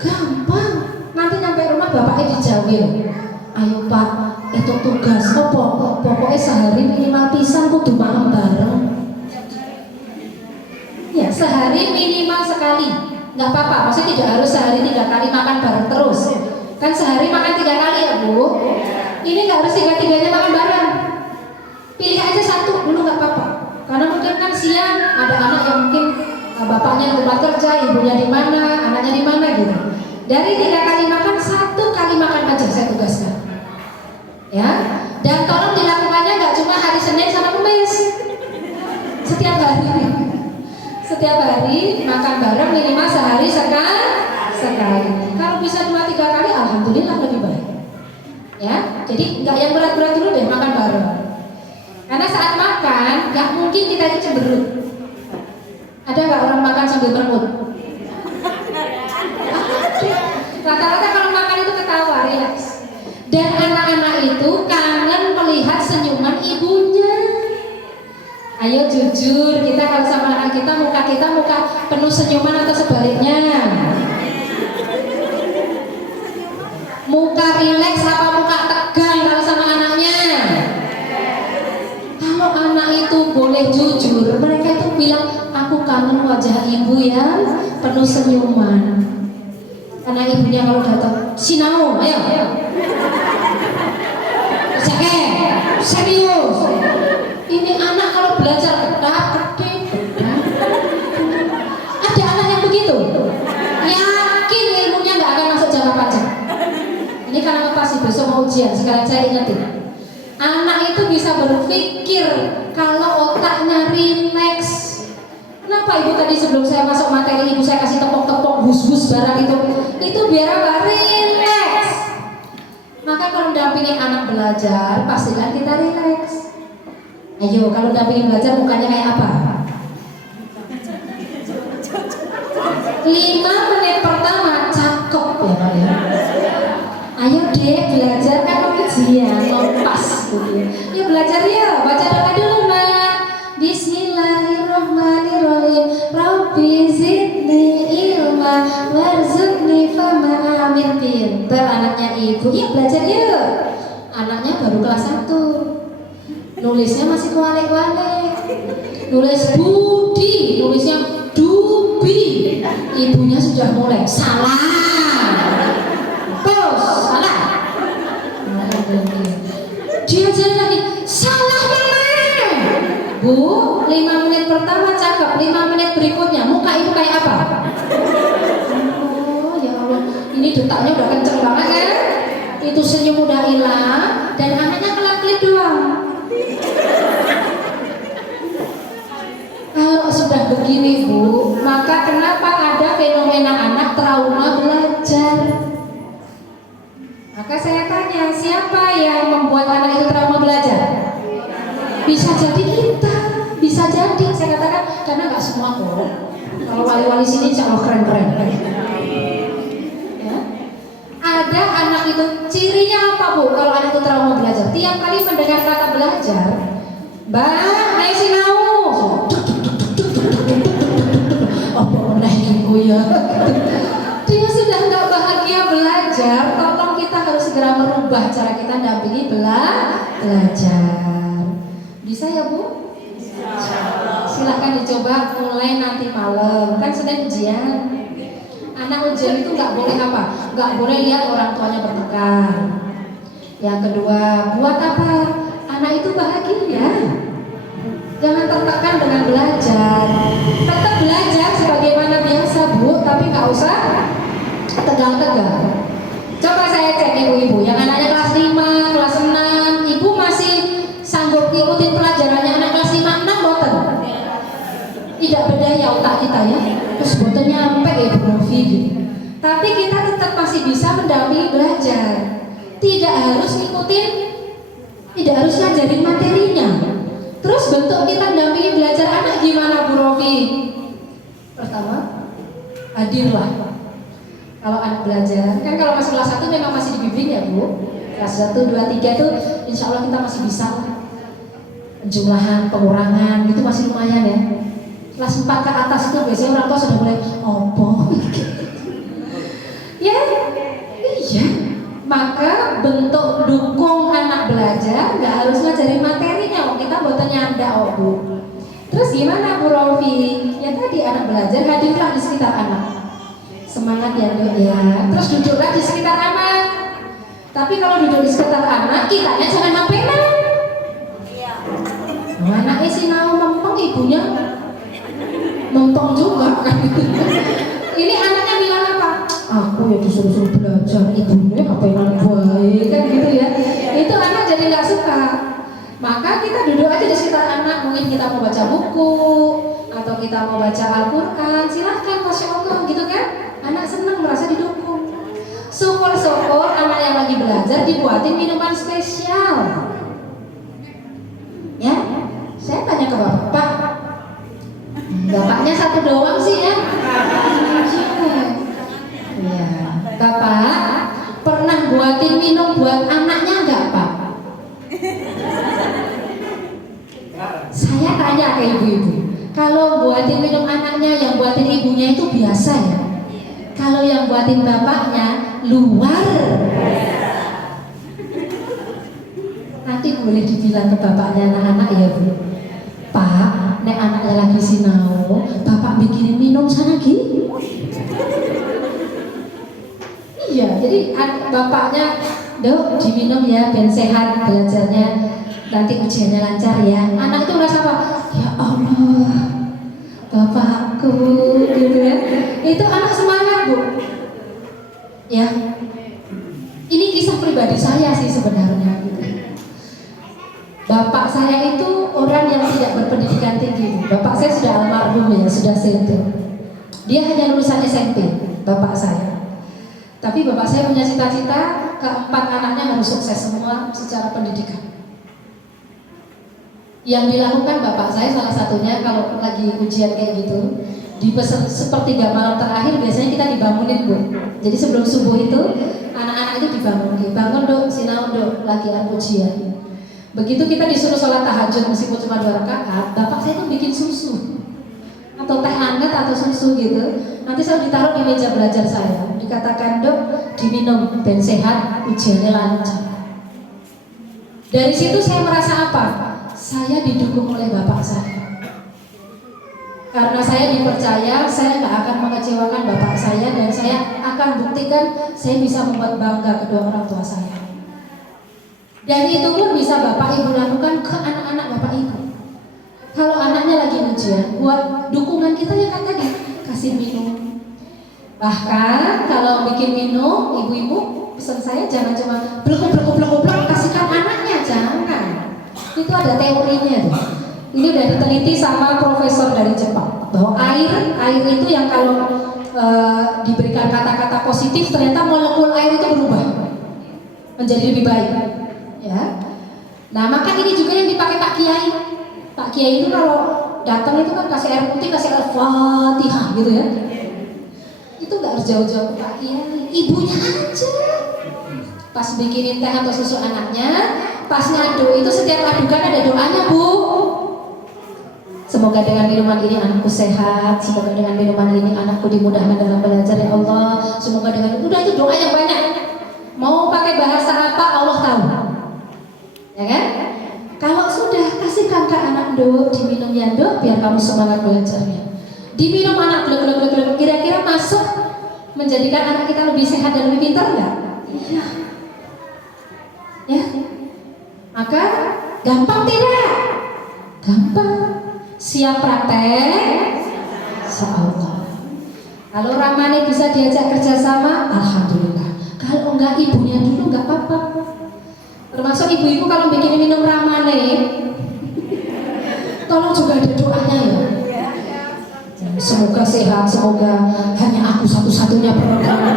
Gampang. Nanti nyampe rumah bapaknya dijawil. Ayo pak, itu tugas apa? Pokoknya sehari minimal pisan kudu makan bareng. Ya sehari minimal sekali. Nggak apa-apa, maksudnya tidak harus sehari 3 kali makan bareng terus. Kan sehari makan 3 kali ya bu. Ini nggak harus 3-3-nya makan bareng. Pilih aja satu dulu nggak apa-apa. Karena mungkin kan siang ada anak yang mungkin bapaknya di tempat kerja, ibunya di mana, anaknya di mana gitu. Dari 3 kali makan, 1 kali makan aja saya tugaskan. Ya. Dan tolong dilakukannya nggak cuma hari Senin sama Kamis. Setiap hari. Setiap hari makan bareng minimal sehari sekali. Kalau bisa 2-3 kali, alhamdulillah lebih baik. Ya, jadi nggak yang berat-berat dulu deh makan bareng. Karena saat makan nggak mungkin kita itu cemberut. Ada nggak orang makan sambil merengut? Rata-rata kalau makan itu ketawa, rileks. Dan anak-anak itu kangen melihat senyuman ibunya. Ayo jujur, kita kalau sama anak kita muka penuh senyuman atau sebaliknya? Muka rileks apa muka tegang kalau sama anaknya? Kalau anak itu boleh jujur, mereka itu bilang aku kangen wajah ibu yang penuh senyuman. Karena ibunya kalau datang, sinau, ayo. Oke, serius. Ini anak kalau belajar gede. Ada anak yang begitu. Yakin ilmunya nggak akan masuk jangka panjang. Ini karena pasti besok mau ujian, sekarang saya ingetin. Anak itu bisa berpikir kalau otaknya rileks. Kenapa ibu tadi sebelum saya masuk materi ibu saya kasih tepok-tepok hus-hus barang itu biar apa? Rileks. Maka kalau dampingin anak belajar pastikan kita rileks. Ayo kalau dampingin belajar mukanya kayak apa? 5 menit pertama cakep ya Pak ya. Ayo dek belajar kan mau ujian, mau pas gitu. Yuk belajar ya, baca doa dulu Mbak. Bismillahirrahmanirrahim. Rabbi zidni ilma warzuqni fama. Amin. Pinter anaknya ibu. Yuk belajar yuk. Anaknya baru kelas 1. Nulisnya masih kualek-kualek. Nulis Budi, nulisnya Dubi. Ibunya sudah mulai salah. Salah. Dia jalan lagi, salah mana? Bu, 5 menit pertama cakep, 5 menit berikutnya muka ibu kayak apa? Oh ya Allah, ini detaknya udah kenceng banget kan? Itu senyum udah hilang dan anaknya kelap-kelip doang. Kalau sudah begini Bu, maka kenapa ada fenomena anak trauma belajar? Maka saya tanya, siapa yang membuat anak itu trauma belajar? Bisa jadi kita, bisa jadi. Saya katakan, karena nggak semua kok. Kalau wali-wali sini insya Allah keren-keren. Ya. Ada anak itu, cirinya apa Bu kalau anak itu trauma belajar? Tiap kali mendengar kata belajar, Mbak, ayo sinau. Apa menaikiku ya? Dia sudah nggak bahagia belajar. Tolong kita harus segera merubah cara kita dampingi belajar. Bisa ya Bu? Silahkan dicoba. coba mulai nanti malam, kan Senin ujian. Anak ujian itu nggak boleh apa? Nggak boleh lihat orang tuanya bertengkar. Yang kedua, buat apa? Anak itu bahagia. Jangan tertekan dengan belajar. Tetap belajar sebagaimana biasa, Bu, tapi nggak usah tegang-tegang. Coba saya cek ibu-ibu yang anaknya kelas 5, kelas 6, ibu masih sanggup ngikutin pelajarannya anak kelas 5, 6 boten? Tidak berdaya otak kita ya, terus boten nyampe ya Bu Novi gitu. Tapi kita tetap masih bisa mendampingi belajar. Tidak harus ngikutin, tidak harus ngajarin materinya. Terus bentuk kita mendampingi belajar anak gimana Bu Novi? Pertama, hadirlah. Kalau anak belajar, kan kalau masih kelas 1 memang masih dibimbing ya Bu. Kelas 1, 2, 3 tuh insya Allah kita masih bisa penjumlahan, pengurangan, itu masih lumayan ya. Kelas 4 ke atas itu biasanya orang tua sudah mulai opo. Ya, iya. Maka bentuk dukung anak belajar nggak harus ngajarin materinya, kita buatan nyanda Bu. Terus gimana Bu Rofi? Ya tadi anak belajar hadirlah di sekitar anak. Semangat ya Dok ya. Terus duduklah di sekitar anak. Tapi kalau duduk di sekitar anak, kitanya jangan HP-an. Anaknya sih mau mempeng, ibunya mempeng juga kan. Ini anaknya bilang apa? Aku ya disuruh belajar, ibunya HP-an baik kan gitu ya. Itu anak jadi nggak suka. Maka kita duduk aja di sekitar anak. Mungkin kita mau baca buku atau kita mau baca Al-Quran, silahkan, Masya Allah gitu kan. Anak senang merasa didukung. Syukur-syukur anak yang lagi belajar dibuatin minuman spesial. Ya, saya tanya ke bapak. Bapaknya satu doang sih ya. Ya, bapak pernah buatin minum buat anaknya nggak Pak? Saya tanya ke ibu-ibu. Kalau buatin minum anaknya, yang buatin ibunya itu biasa ya. Kalau yang buatin bapaknya luar biasa. Nanti boleh dibilang ke bapaknya anak-anak ya Bu. Pak, nek anaknya lagi sinau, bapak bikinin minum sana Gi. Iya, jadi bapaknya, Dok, diminum ya, biar sehat belajarnya, nanti ujiannya lancar ya. Anak itu merasa apa? Ya Allah, bapakku, gitu ya. Itu anak semangat Bu. Ya, ini kisah pribadi saya sih sebenarnya. Gitu. Bapak saya itu orang yang tidak berpendidikan tinggi. Bapak saya sudah almarhum ya, sudah sentil. Dia hanya lulusan SMP, bapak saya. Tapi bapak saya punya cita-cita keempat anaknya harus sukses semua secara pendidikan. Yang dilakukan bapak saya salah satunya kalau lagi ujian kayak gitu, di sepertiga malam terakhir biasanya kita dibangunin Bu. Jadi sebelum subuh itu anak-anak itu bangun Dok, sinau Dok, lagi ujian. Begitu kita disuruh sholat tahajud meskipun cuma 2 rakaat, bapak saya itu bikin susu atau teh hangat atau susu gitu. Nanti saya ditaruh di meja belajar saya. Dikatakan Dok, diminum dan sehat, ujiannya lancar. Dari situ saya merasa apa? Saya didukung oleh bapak saya. Karena saya dipercaya, saya nggak akan mengecewakan bapak saya dan saya akan buktikan saya bisa membuat bangga kedua orang tua saya. Dan itu pun bisa bapak ibu lakukan ke anak-anak bapak ibu. Kalau anaknya lagi ujian, buat dukungan kita ya kan tadi, kasih minum. Bahkan kalau bikin minum, ibu-ibu pesan saya jangan cuma blek kasihkan anaknya, jangan. Itu ada teorinya tuh. Ini udah diteliti sama profesor dari Jepang bahwa air itu yang kalau diberikan kata-kata positif ternyata molekul air itu berubah menjadi lebih baik. Ya. Nah maka ini juga yang dipakai Pak Kiai. Pak Kiai itu kalau datang itu kan kasih air putih, kasih Al-Fatihah gitu ya. Itu nggak harus jauh-jauh ke Pak Kiai, ibunya aja. Pas bikinin teh atau susu anaknya, pas ngadu itu setiap adukan ada doanya Bu. Semoga dengan minuman ini anakku sehat, semoga dengan minuman ini anakku dimudahkan dalam belajar ya Allah. Semoga dengan itu doa yang banyak. Mau pakai bahasa apa Allah tahu. Ya kan? Kalau sudah kasih Diminumkan ke anak Nduk, diminum ya Nduk, biar kamu semangat belajarnya. Diminum anak glek, kira-kira masuk menjadikan anak kita lebih sehat dan lebih pintar nggak? Iya. Ya. Maka gampang tidak? Gampang. Siap praktek? Insyaallah. Kalau Ramane bisa diajak kerjasama, alhamdulillah. Kalau enggak ibunya dulu enggak apa-apa. Termasuk ibu-ibu kalau bikin minum Ramane, tolong juga ada doanya ya. Semoga sehat, semoga hanya aku satu-satunya peregang.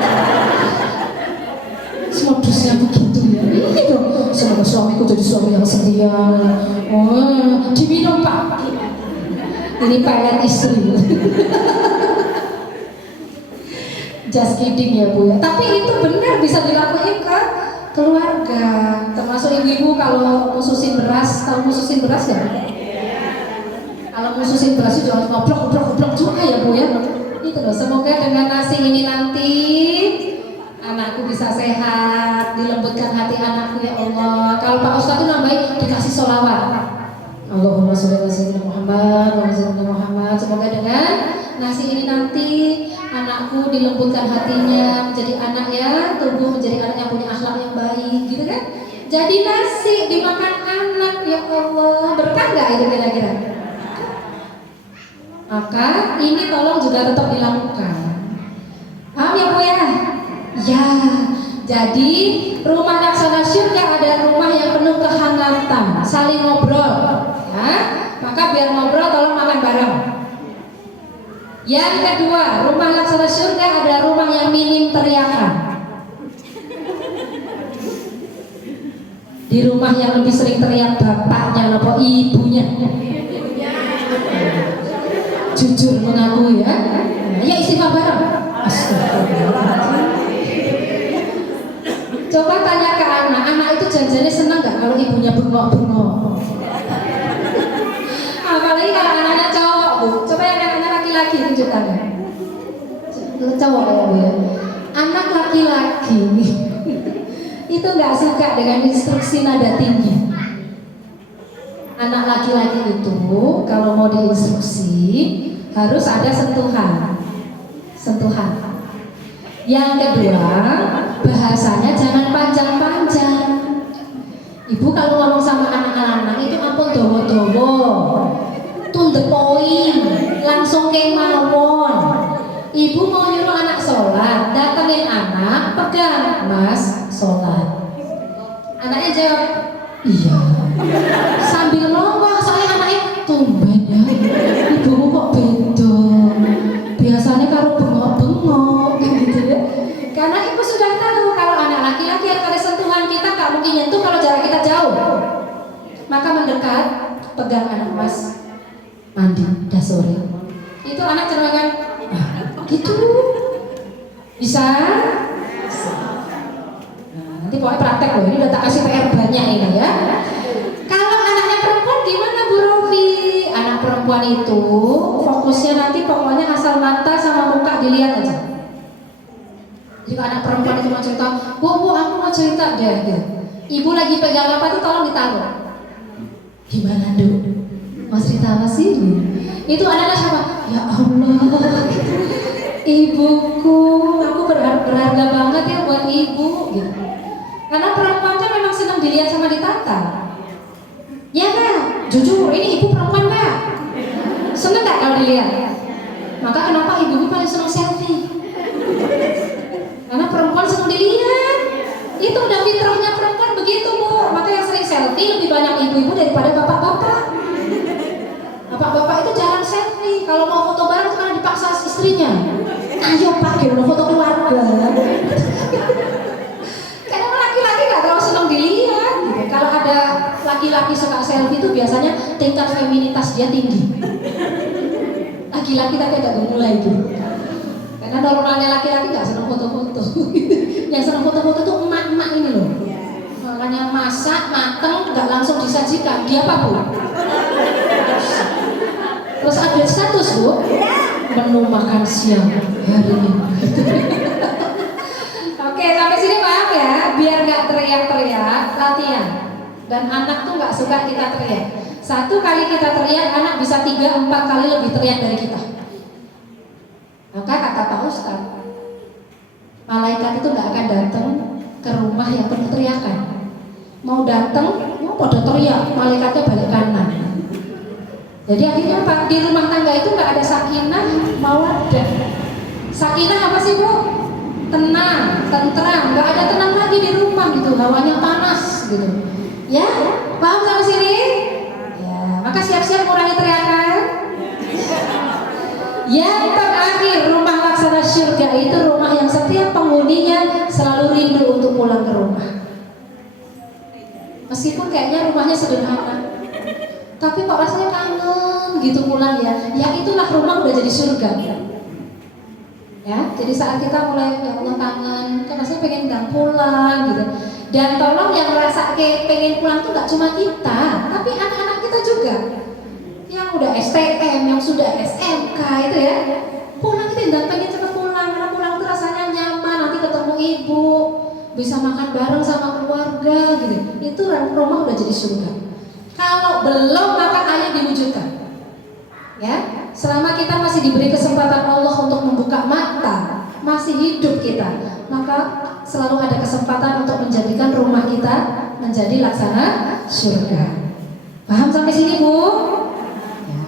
Modusnya begitu ya. Ini dong. Semoga suamiku jadi suami yang setia. Oh, diminum Pak. Ini pelet istri. Just kidding ya Bu ya. Tapi itu benar bisa dilakukan ke keluarga. Termasuk ibu-ibu kalau mususin beras, tahu mususin beras ya? Kalau mususin beras itu jangan ngobrol juga ya Bu ya. Itu loh. Semoga dengan nasi ini nanti anakku bisa sehat, dilembutkan hati anakku ya Allah. Kalau Pak Ustadz itu nambahin dikasih sholawat. Allahumma sholli ala sayyidina Muhammad wa ala sayyidina Muhammad. Semoga dengan nasi ini nanti anakku dilembutkan hatinya, menjadi anak yang tumbuh menjadi anak yang punya akhlak yang baik, gitu kan? Jadi nasi dimakan anak ya Allah, berkah nggak itu kira-kira? Maka ini tolong juga tetap dilakukan. Paham ya Bu ya? Ya, jadi rumah laksana syurga ada rumah yang penuh kehangatan, saling ngobrol, ya. Maka biar ngobrol tolong makan bareng. Yang kedua, rumah laksana syurga ada rumah yang minim teriakan. Di rumah yang lebih sering teriak bapaknya atau ibunya. Jujur mengaku ya. Ya istighfar bareng. Astagfirullah. Coba tanya ke anak itu janjinya senang nggak kalau ibunya bengok-bengok? Apalagi kalau anaknya cowok Bu. Coba yang anaknya laki-laki tunjuk tangan. Cowok ya Bu ya. Anak laki-laki itu nggak suka dengan instruksi nada tinggi. Anak laki-laki itu kalau mau diinstruksi harus ada sentuhan. Yang kedua, bahasanya jangan panjang-panjang. Ibu kalau ngomong sama anak-anak itu ampun dowo-dowo, to the point, langsung ke mawon. Ibu mau nyuruh anak sholat, datengin anak, pegang, Mas, sholat. Anaknya jawab, iya. Sambil ngomong, soalnya anaknya tumben ya, ibumu kok beda. Biasanya kalau bengok-bengok gitu ya. Karena ibu sudah tahu kalau anak laki-laki yang kali sentuhan kita gak mungkin nyentuh kalau jarak kita jauh. Maka mendekat, pegang anak Mas, mandi, udah sore. Itu anak cenderung gitu. Bisa? Nanti pokoknya praktek loh, ini udah tak kasih PR banyak ini ya. Kalau anaknya perempuan gimana Bu Rofi? Anak perempuan itu fokusnya nanti pokoknya asal mata sama muka dilihat aja. Jika anak perempuan itu mau cerita, Bu aku mau cerita deh gitu. Ibu lagi pegang apa itu tolong ditaruh. Gimana Duk? Mau cerita apa sih? Itu anak-anak siapa? Ya Allah, ibuku, aku berharga banget ya buat ibu gitu. Karena perempuan kan memang senang dilihat sama ditata. Ya kan? Jujur, ini ibu perempuan Kak. Senang gak kalau dilihat? Maka kenapa ibu paling senang selfie? Karena perempuan senang dilihat. Itu udah fitrahnya perempuan begitu Bu. Maka yang sering selfie lebih banyak ibu-ibu daripada bapak-bapak. Bapak-bapak itu jarang selfie. Kalau mau foto bareng itu karena dipaksa istrinya. Ayo Pak, kita mau foto keluarga. Karena laki-laki gak terlalu senang dilihat gitu. Kalau ada laki-laki suka selfie itu biasanya tingkat feminitas dia tinggi. Laki-laki tapi agak mulai gitu. Karena normalnya laki-laki gak senang foto-foto. Yang senang foto-foto itu emak-emak ini loh. Makanya masak, mateng, gak langsung disajikan. Dia apa Bu? Terus update status Bu, menu makan siang hari ini. Oke, sampai sini paham ya. Biar nggak teriak-teriak, latihan. Dan anak tuh nggak suka kita teriak. Satu kali kita teriak, anak bisa 3-4 kali lebih teriak dari kita. Maka kata Pak Ustadz, malaikat itu nggak akan datang ke rumah yang penuh teriakan. Mau datang, mau pada teriak, malaikatnya balik kanan. Jadi akhirnya Pak, di rumah tangga itu nggak ada sakinah, mawaddah. Sakinah apa sih Bu? Tenang, tentram, nggak ada tenang lagi di rumah gitu, hawanya panas gitu. Ya, paham sampai sini? Ya, maka siap-siap kurangi teriakan. Yang terakhir, rumah laksana syurga itu rumah yang setiap penghuninya selalu rindu untuk pulang ke rumah. Meskipun kayaknya rumahnya sederhana, tapi kok rasanya kangen gitu pulang ya. Ya itulah rumah udah jadi surga. Ya, jadi saat kita mulai ya Allah kangen, kan rasanya pengen pulang gitu. Dan tolong yang ngerasa kayak pengen pulang tuh gak cuma kita, tapi anak-anak kita juga. Yang udah STM, yang sudah SMK itu ya, pulang itu dan pengen cepet pulang. Karena pulang tuh rasanya nyaman, nanti ketemu ibu, bisa makan bareng sama keluarga gitu. Itu rumah udah jadi surga. Kalau belum maka ayo diwujudkan. Ya, selama kita masih diberi kesempatan Allah untuk membuka mata, masih hidup kita, maka selalu ada kesempatan untuk menjadikan rumah kita menjadi laksana surga. Paham sampai sini Bu?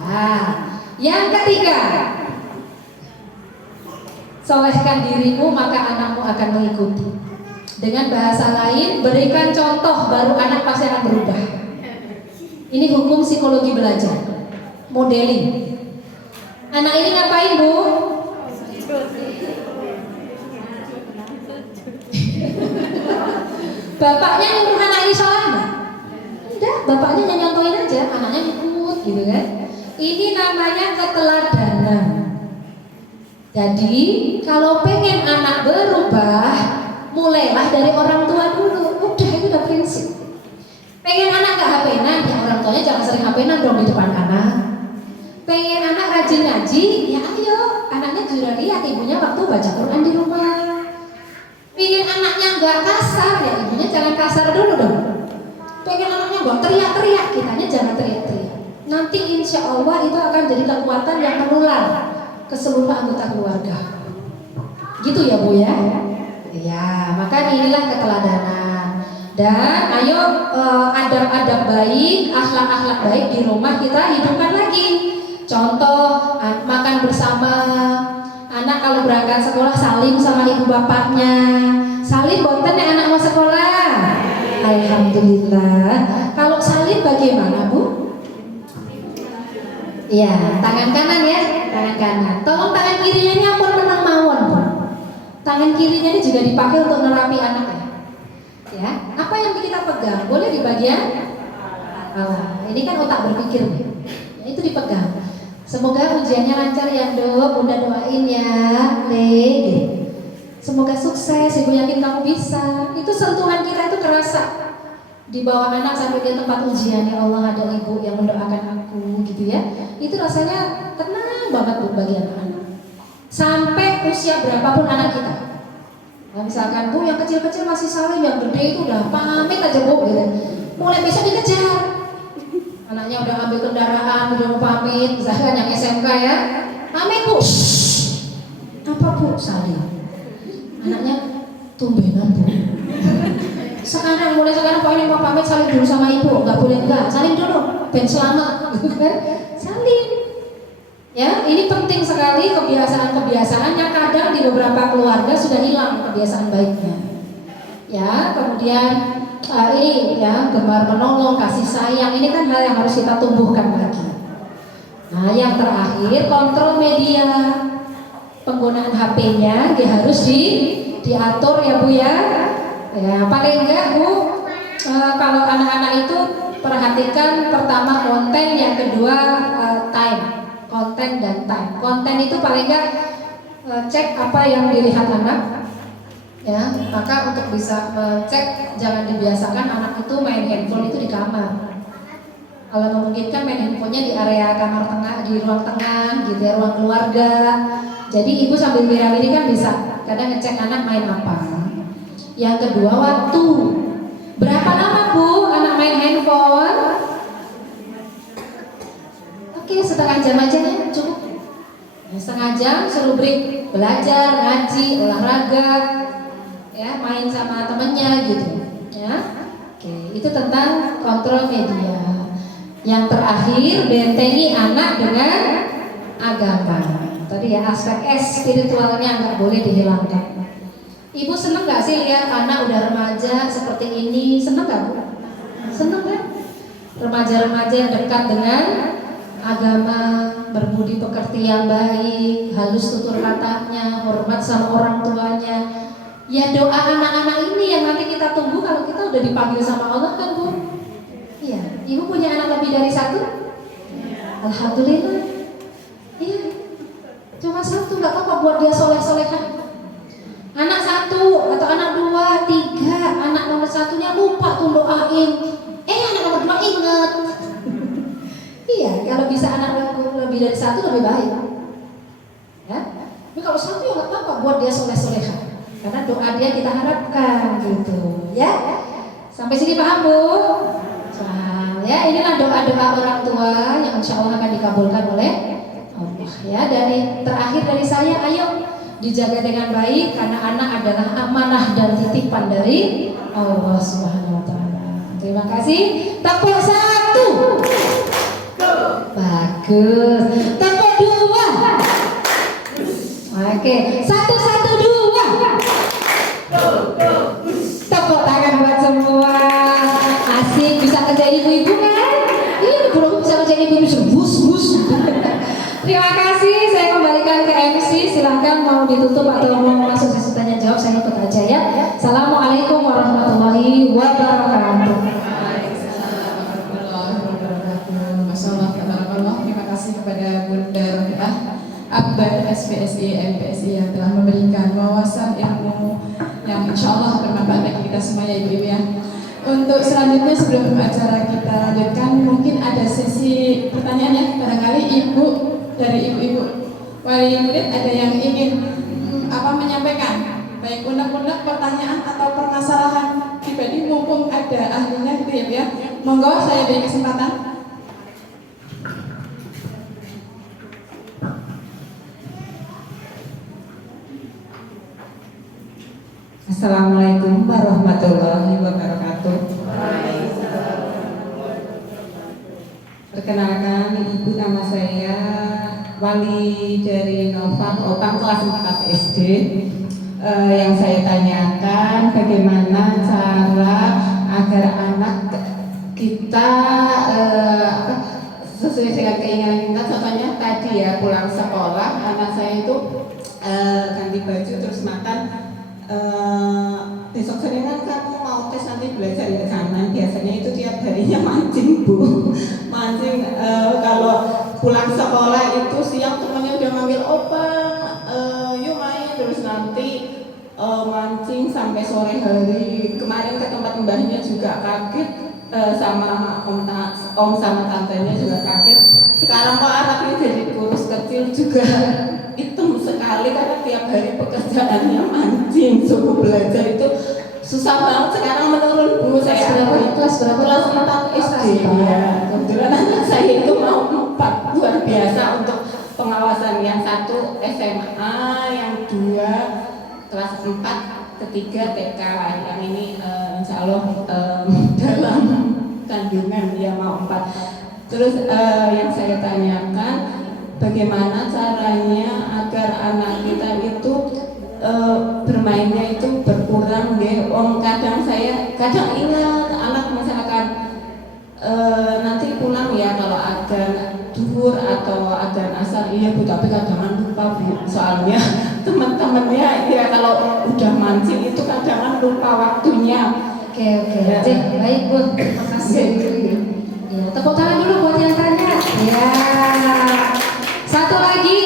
Ya. Yang ketiga, solehkan dirimu maka anakmu akan mengikuti. Dengan bahasa lain, berikan contoh baru anak pasti akan berubah. Ini hukum psikologi belajar, modeling. Anak ini ngapain Bu? Bapaknya nyuruh anak ini sholat enggak? Enggak, bapaknya nyontoin aja, anaknya ikut gitu kan. Ini namanya keteladanan. Jadi kalau pengen anak berubah, mulailah dari orang tua dulu. Udah, itu udah prinsip. Pengen anak gak HP-nan, ya orang tuanya jangan sering HP-nan dong di depan anak. Pengen anak rajin ngaji, ya ayo, anaknya juga lihat ibunya waktu baca Quran di rumah. Pengen anaknya gak kasar, ya ibunya jangan kasar dulu dong. Pengen anaknya gak teriak-teriak, kitanya jangan teriak-teriak. Nanti insya Allah itu akan jadi kekuatan yang menular ke seluruh anggota keluarga. Gitu ya Bu ya? Ya, maka inilah keteladanan. Dan ayo adab-adab baik, akhlak-akhlak baik di rumah kita hidupkan lagi. Contoh, makan bersama. Anak kalau berangkat sekolah salim sama ibu bapaknya. Salim bonten ya anak mau sekolah. Alhamdulillah. Kalau salim bagaimana Bu? Ya, tangan kanan ya, tangan kanan. Tolong tangan kirinya ini ampun menang mawon Bu. Tangan kirinya ini juga dipakai untuk nerapi anak ya. Ya, apa yang kita pegang boleh di bagian ini kan otak berpikir nih. Ya, itu dipegang. Semoga ujiannya lancar ya Dok, Bunda doain ya, Le. Semoga sukses, Ibu yakin kamu bisa. Itu sentuhan kita itu kerasa di bawah anak sampai dia tempat ujian. Ya Allah, ada Ibu yang mendoakan aku gitu ya. Itu rasanya tenang banget Bu bagi anak-anak. Sampai usia berapapun anak kita. Nah, misalkan Bu yang kecil-kecil masih salim, yang gede itu udah pamit aja Bu gitu. Mulai besok dikejar. Anaknya udah ambil kendaraan, udah mau pamit, misalkan yang SMK ya, pamit Bu. Apa Bu? Salim. Anaknya tumbenan Bu. Mulai sekarang Pak ini mau pamit salim dulu sama Ibu, nggak boleh enggak, salim dulu, ben selamat, salim. Ya, ini penting sekali kebiasaan-kebiasaannya. Kadang di beberapa keluarga sudah hilang kebiasaan baiknya. Ya, kemudian ini ya gemar menolong, kasih sayang, ini kan hal yang harus kita tumbuhkan lagi. Nah, yang terakhir kontrol media, penggunaan HP-nya harus diatur ya Bu ya. Ya paling enggak Bu, kalau anak-anak itu perhatikan pertama konten, yang kedua time, konten dan time. Konten itu paling enggak cek apa yang dilihat anak. Ya, maka untuk bisa cek jangan dibiasakan anak itu main handphone itu di kamar. Kalau memungkinkan main handphonenya di area kamar tengah, di ruang tengah, gitu ya, ruang keluarga. Jadi ibu sambil wirawiri kan bisa kadang ngecek anak main apa. Yang kedua waktu. Berapa lama Bu anak main handphone? Oke, setengah jam aja ya, cukup. Setengah jam suruh break, belajar, ngaji, olahraga, ya, main sama temennya gitu, ya. Oke, itu tentang kontrol media. Yang terakhir, bentengi anak dengan agama. Tadi ya, aspek spiritualnya nggak boleh dihilangkan. Ibu seneng nggak sih lihat anak udah remaja seperti ini? Seneng nggak Bu? Seneng kan? Remaja-remaja yang dekat dengan agama, berbudi pekerti yang baik, halus tutur katanya, hormat sama orang tuanya. Ya doa anak-anak ini yang nanti kita tunggu kalau kita udah dipanggil sama Allah kan Bu? Iya. Ibu punya anak lebih dari satu? Alhamdulillah. Iya. Cuma satu, nggak apa-apa buat dia soleh-solehah. Anak satu atau anak dua, tiga, anak nomor satunya lupa tuh doain. Anak nomor dua inget. Iya, kalau bisa anak lebih dari satu lebih baik. Ya, tapi kalau satu ya nggak apa-apa buat dia soleh-solehah. Karena doa dia kita harapkan gitu. Ya, sampai sini paham Bu? Soal ya, inilah doa-doa orang tua yang insya Allah akan dikabulkan oleh Allah. Ya, dari terakhir dari saya, ayo dijaga dengan baik karena anak adalah amanah dan titipan dari Allah Subhanahu wa taala. Terima kasih. Tepuk satu. Bagus. Tepuk dua. Oke, satu satu dua. Tepuk tangan buat semua. Asik, bisa kerja ibu-ibu kan? Ini belum bisa kerja ibu-ibu bus. Terima kasih, saya kembalikan ke MC. Silahkan mau ditutup atau mau masuk sesi tanya jawab, saya ikut aja ya. Assalamualaikum warahmatullahi wabarakatuh. Terima kasih kepada Bunda Rohah Akbar SPSI MPSI yang telah memberikan wawasan ilmu yang insya Allah bermanfaat bagi kita semua ya ibu-ibu ya. Untuk selanjutnya sebelum acara kita lanjutkan, mungkin ada sesi pertanyaan ya. Barangkali ibu dari ibu-ibu wali murid ada yang ingin menyampaikan, baik unek-unek pertanyaan atau permasalahan pribadi, mumpung ada ahlinya gitu ya. Monggo saya beri kesempatan. Assalamualaikum warahmatullahi wabarakatuh. Perkenalkan, Ibu, nama saya Wali dari Novang Opang kelas 4 SD. Yang saya tanyakan bagaimana cara agar anak kita sesuai dengan keinginan kita. Contohnya tadi ya, pulang sekolah anak saya itu ganti baju terus makan. Besok sore kan kamu mau tes nanti belajar ya kanan, biasanya itu tiap harinya mancing Bu. Mancing kalau pulang sekolah itu siang temannya udah manggil opang, yuk main, terus nanti mancing sampai sore hari. Kemarin ke tempat mbahnya juga kaget, sama om sama tantenya juga kaget. Sekarang kok anaknya jadi kurus kecil juga hitam sekali karena tiap hari pekerjaannya mancing. Suruh belajar itu susah banget sekarang menurun Bu. Saya kelas 4 SD ya. Kebetulan anak saya itu mau 4, luar biasa untuk pengawasan. Yang satu SMA, yang 2 kelas 4, ketiga TK, yang ini insya Allah dalam kandungan dia mau 4. Terus yang saya tanyakan, bagaimana caranya agar anak kita itu bermainnya itu berkurang deh. Kadang ingat anak misalkan nanti pulang ya kalau adzan duhur atau adzan asar, iya Bu, tapi kadang lupa Bu. Soalnya teman-temannya ya kalau udah mancing itu kadang lupa waktunya. Oke. Baik Bu, terima kasih. Ya, tepuk tangan dulu buat yang tanya. Ya. Satu lagi.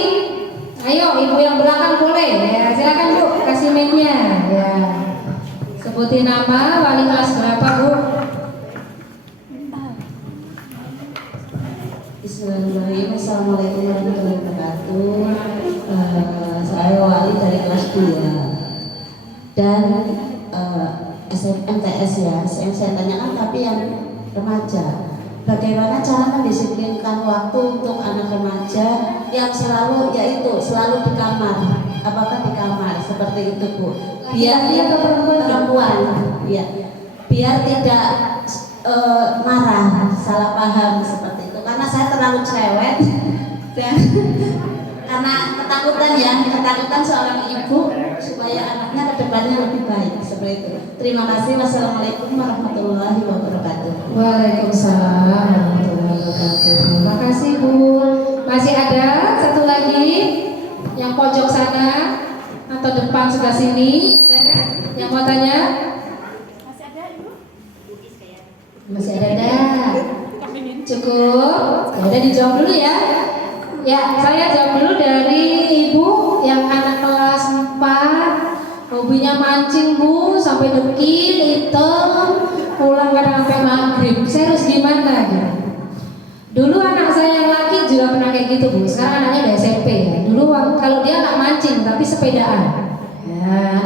Ayo ibu yang belakang boleh. Ya, silakan Bu, kasih mic-nya. Ya. Sebutin nama, wali kelas berapa Bu? Bismillahirrahmanirrahim. Assalamualaikum warahmatullahi wabarakatuh. Saya wali dari kelas 2 dan MTS ya. Yang saya tanyakan tapi yang remaja. bagaimana cara mendisiplinkan waktu untuk anak remaja yang selalu selalu di kamar. Apakah di kamar seperti itu, Bu? Biar dia perempuan, ya. Biar tidak marah, salah paham seperti itu. Karena saya terlalu cerewet dan karena ketakutan seorang ibu supaya anaknya ke depannya lebih baik seperti itu. Terima kasih. Wassalamualaikum warahmatullahi wabarakatuh. Waalaikumsalam warahmatullahi wabarakatuh. Terima kasih Bu. Masih ada satu lagi yang pojok sana atau depan sebelah sini. Ada yang mau tanya? Masih ada Ibu? Masih ada. Cukup. Ya udah dijawab dulu ya. Ya, saya jawab dulu dari Ibu yang anak kelas 4, hobinya mancing Bu, sampai dekil, hitam, pulang kadang sampai maghrib. Saya harus gimana gitu? Dulu anak saya yang laki juga pernah kayak gitu Bu. Sekarang anaknya udah SMP ya. Dulu kalau dia nggak mancing tapi sepedaan. Ya,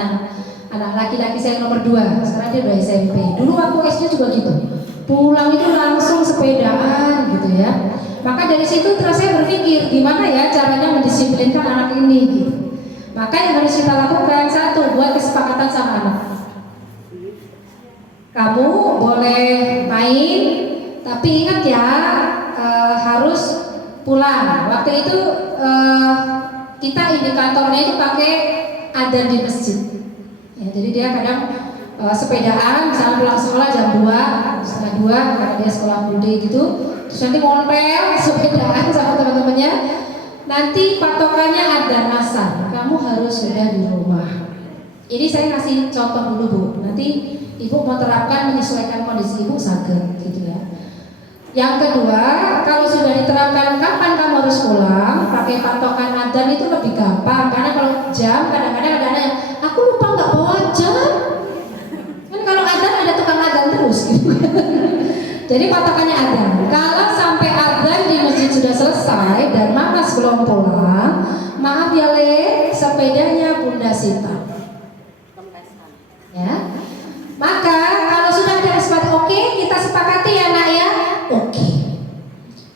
anak laki-laki saya nomor 2. Sekarang dia udah SMP. Dulu aku SD juga gitu. Pulang itu langsung sepedaan gitu ya. Maka dari situ terus saya berpikir gimana ya caranya mendisiplinkan anak ini gitu. Maka yang harus kita lakukan, satu, buat kesepakatan sama anak. Kamu boleh main, tapi ingat ya harus pulang. Waktu itu kita indikatornya itu pakai adzan di masjid. Ya, jadi dia kadang sepedaan, misalnya pulang sekolah jam 2, karena dia sekolah bude gitu. Terus nanti ngomel sepedaan sama teman-temannya. Nanti patokannya adzan asar. Kamu harus sudah di rumah. Ini saya kasih contoh dulu Bu. Nanti Ibu mau terapkan menyesuaikan kondisi Ibu saged gitu ya. Yang kedua, kalau sudah diterapkan kapan kamu harus pulang, pakai patokan adzan itu lebih gampang. Karena kalau jam kadang-kadang ada yang aku lupa nggak bawa jam. Kan kalau adzan ada tukang adzan terus gitu. Jadi patokannya adzan. Kalau sampai adzan di masjid sudah selesai dan Mas belum pulang, maaf ya Le, sepedanya Bunda Sita. Ya. Maka kalau sudah ada kesepakatan, oke, kita sepakati ya Nak ya. Oke.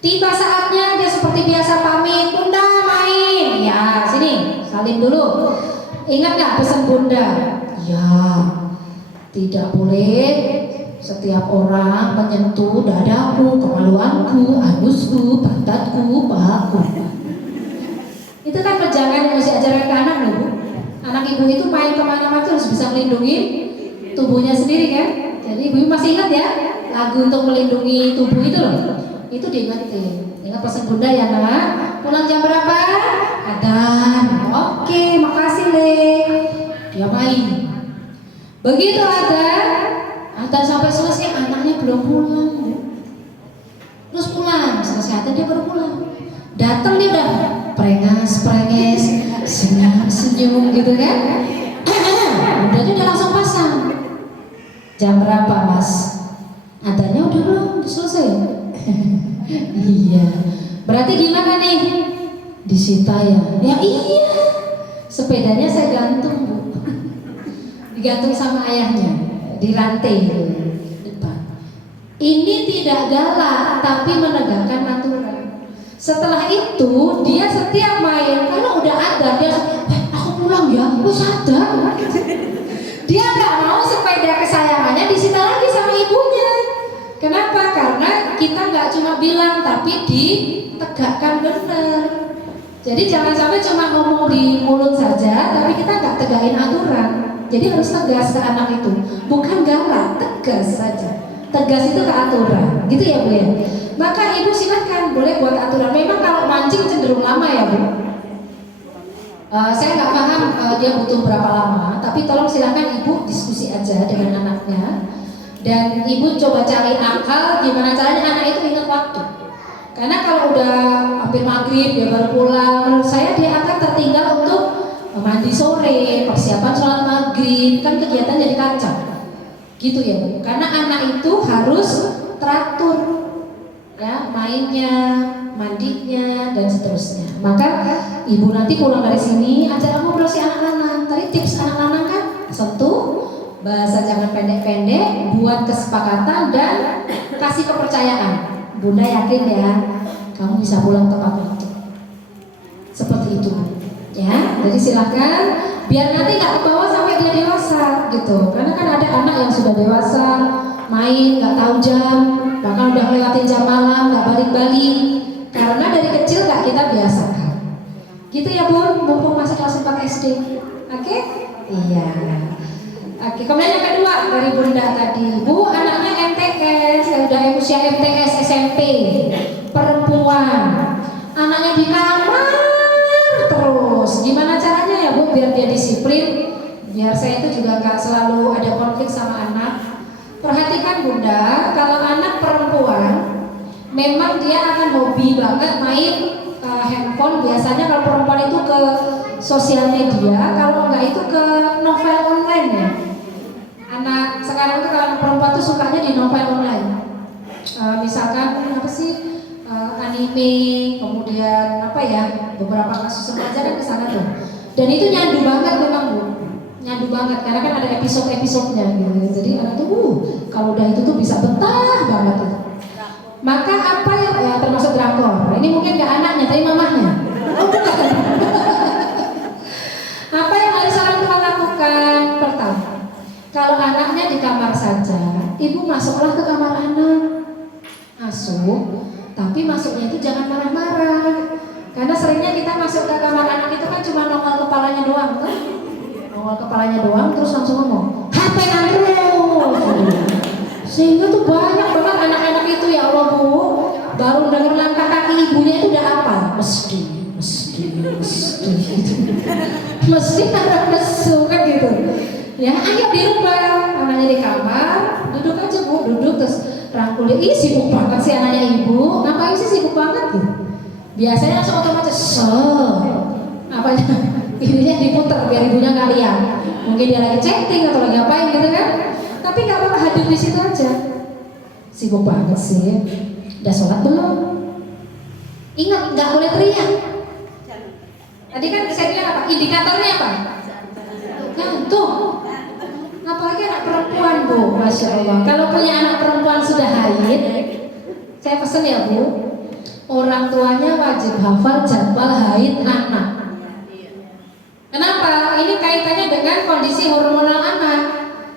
Tiba saatnya dia seperti biasa pamit, Bunda main. Ya, sini, salim dulu. Ingat nggak pesan Bunda? Ya. Tidak boleh setiap orang menyentuh dadaku, kemaluanku, anusku, pantatku, pahaku. Itu kan pejangan yang mesti ajaran ke anak loh Bu. Anak ibu itu main kemana-mana harus bisa melindungi tubuhnya sendiri kan. Jadi ibu masih ingat ya lagu untuk melindungi tubuh itu loh. Itu diingetin. Ingat pesan Bunda ya Nak. Pulang jam berapa? Adzan. Oke, makasih Le. Dia main. Begitu adzan sampai selesai anaknya belum pulang. Terus pulang, selesai adzan dia baru pulang. Datang dia udah prenges, senyum gitu kan. Udah langsung pasang. Jam berapa Mas? Adzannya udah belum selesai. Iya. Berarti gimana nih? Disita ya? Ya iya. Sepedanya saya gantung Bu. Digantung sama ayahnya di rantai depan. Ini tidak galak tapi menegakkan aturan. Setelah itu dia setiap main kalau udah ada dia aku pulang ya, aku sadar. Dia nggak mau sepeda kesayangannya disita lagi sama ibunya. Kenapa? Karena kita nggak cuma bilang tapi ditegakkan benar. Jadi jangan sampai cuma ngomong di mulut saja tapi kita nggak tegakin aturan. Jadi harus tegas ke anak itu, bukan galak, tegas saja. Tegas itu ke aturan, gitu ya Bu ya. Maka ibu silakan boleh buat aturan. Memang kalau mancing cenderung lama ya Bu. Saya nggak paham dia butuh berapa lama, tapi tolong silakan ibu diskusi aja dengan anaknya. Dan ibu coba cari akal gimana caranya anak itu ingat waktu. Karena kalau udah hampir maghrib dia baru pulang, menurut saya dia akan tertinggal untuk mandi sore, persiapan sholat maghrib, kan kegiatan jadi kacau. Gitu ya Bu. Karena anak itu harus teratur ya, mainnya, mandinya dan seterusnya. Maka ibu nanti pulang dari sini ajak ngobrol si anak-anak. Tadi tips anak-anak kan sentuh, bahasa jangan pendek-pendek, buat kesepakatan dan kasih kepercayaan. Bunda yakin ya, kamu bisa pulang tepat waktu. Seperti itu, ya. Jadi silakan, biar nanti nggak kebawa sampai dia dewasa gitu. Karena kan ada anak yang sudah dewasa, main nggak tahu jam, bahkan udah lewatin jam malam nggak balik-balik. Karena dari kecil nggak kita biasakan. Gitu ya Bu, mumpung masih kelas 4 SD. Oke? Iya. Oke, kemudian yang kedua dari Bunda tadi, Bu, anaknya MTS, udah usia MTS SMP, perempuan, anaknya di kamar terus. Gimana caranya ya Bu, biar dia disiplin, biar saya itu juga nggak selalu ada konflik sama anak. Perhatikan Bunda, kalau anak perempuan, memang dia akan hobi banget main handphone. Biasanya kalau perempuan itu ke sosial media, kalau enggak itu ke novel online ya. Anak sekarang tuh kalau perempuan tuh sukanya di novel online. Misalkan apa sih anime, kemudian apa ya, beberapa kasus remaja kan kesana tuh. Dan itu nyandu banget memang Bu, nyandu banget karena kan ada episode-episodenya gitu. Jadi anak tuh kalau udah itu tuh bisa betah banget tuh. Maka apa yang termasuk drakor? Ini mungkin gak anaknya, tapi mamahnya. Oh bukan. Apa yang harus orang tua lakukan? Pertama, kalau anaknya di kamar saja, ibu masuklah ke kamar anak. Masuk, tapi masuknya itu jangan marah-marah. Karena seringnya kita masuk ke kamar anak itu kan cuma nongol kepalanya doang, kan? Nongol kepalanya doang, terus langsung ngomong, HP terus. Sehingga tuh banyak banget anak-anak itu, ya Allah Bu, baru denger langkah kaki ibunya itu udah apa? Mesti harap nesu kan gitu. Ya, ayo dirubah, anaknya di kamar, duduk aja Bu, duduk terus rangkul dia. Ih sibuk banget sih anaknya ibu, ngapain sih sibuk banget gitu? Biasanya langsung otomatis apanya? Ibunya diputer biar ibunya nggak lihat. Mungkin dia lagi chatting atau lagi ngapain gitu kan? Tapi nggak apa-apa, hadir di situ aja. Sibuk banget sih. Udah sholat belum? Ingat nggak boleh teriak. Tadi kan saya bilang apa? Indikatornya apa? Gantung. Apalagi anak perempuan Bu, Masya Allah. Kalau punya anak perempuan sudah haid, saya pesen ya Bu, orang tuanya wajib hafal jadwal haid anak. Kenapa? Ini kaitannya dengan kondisi hormonal anak.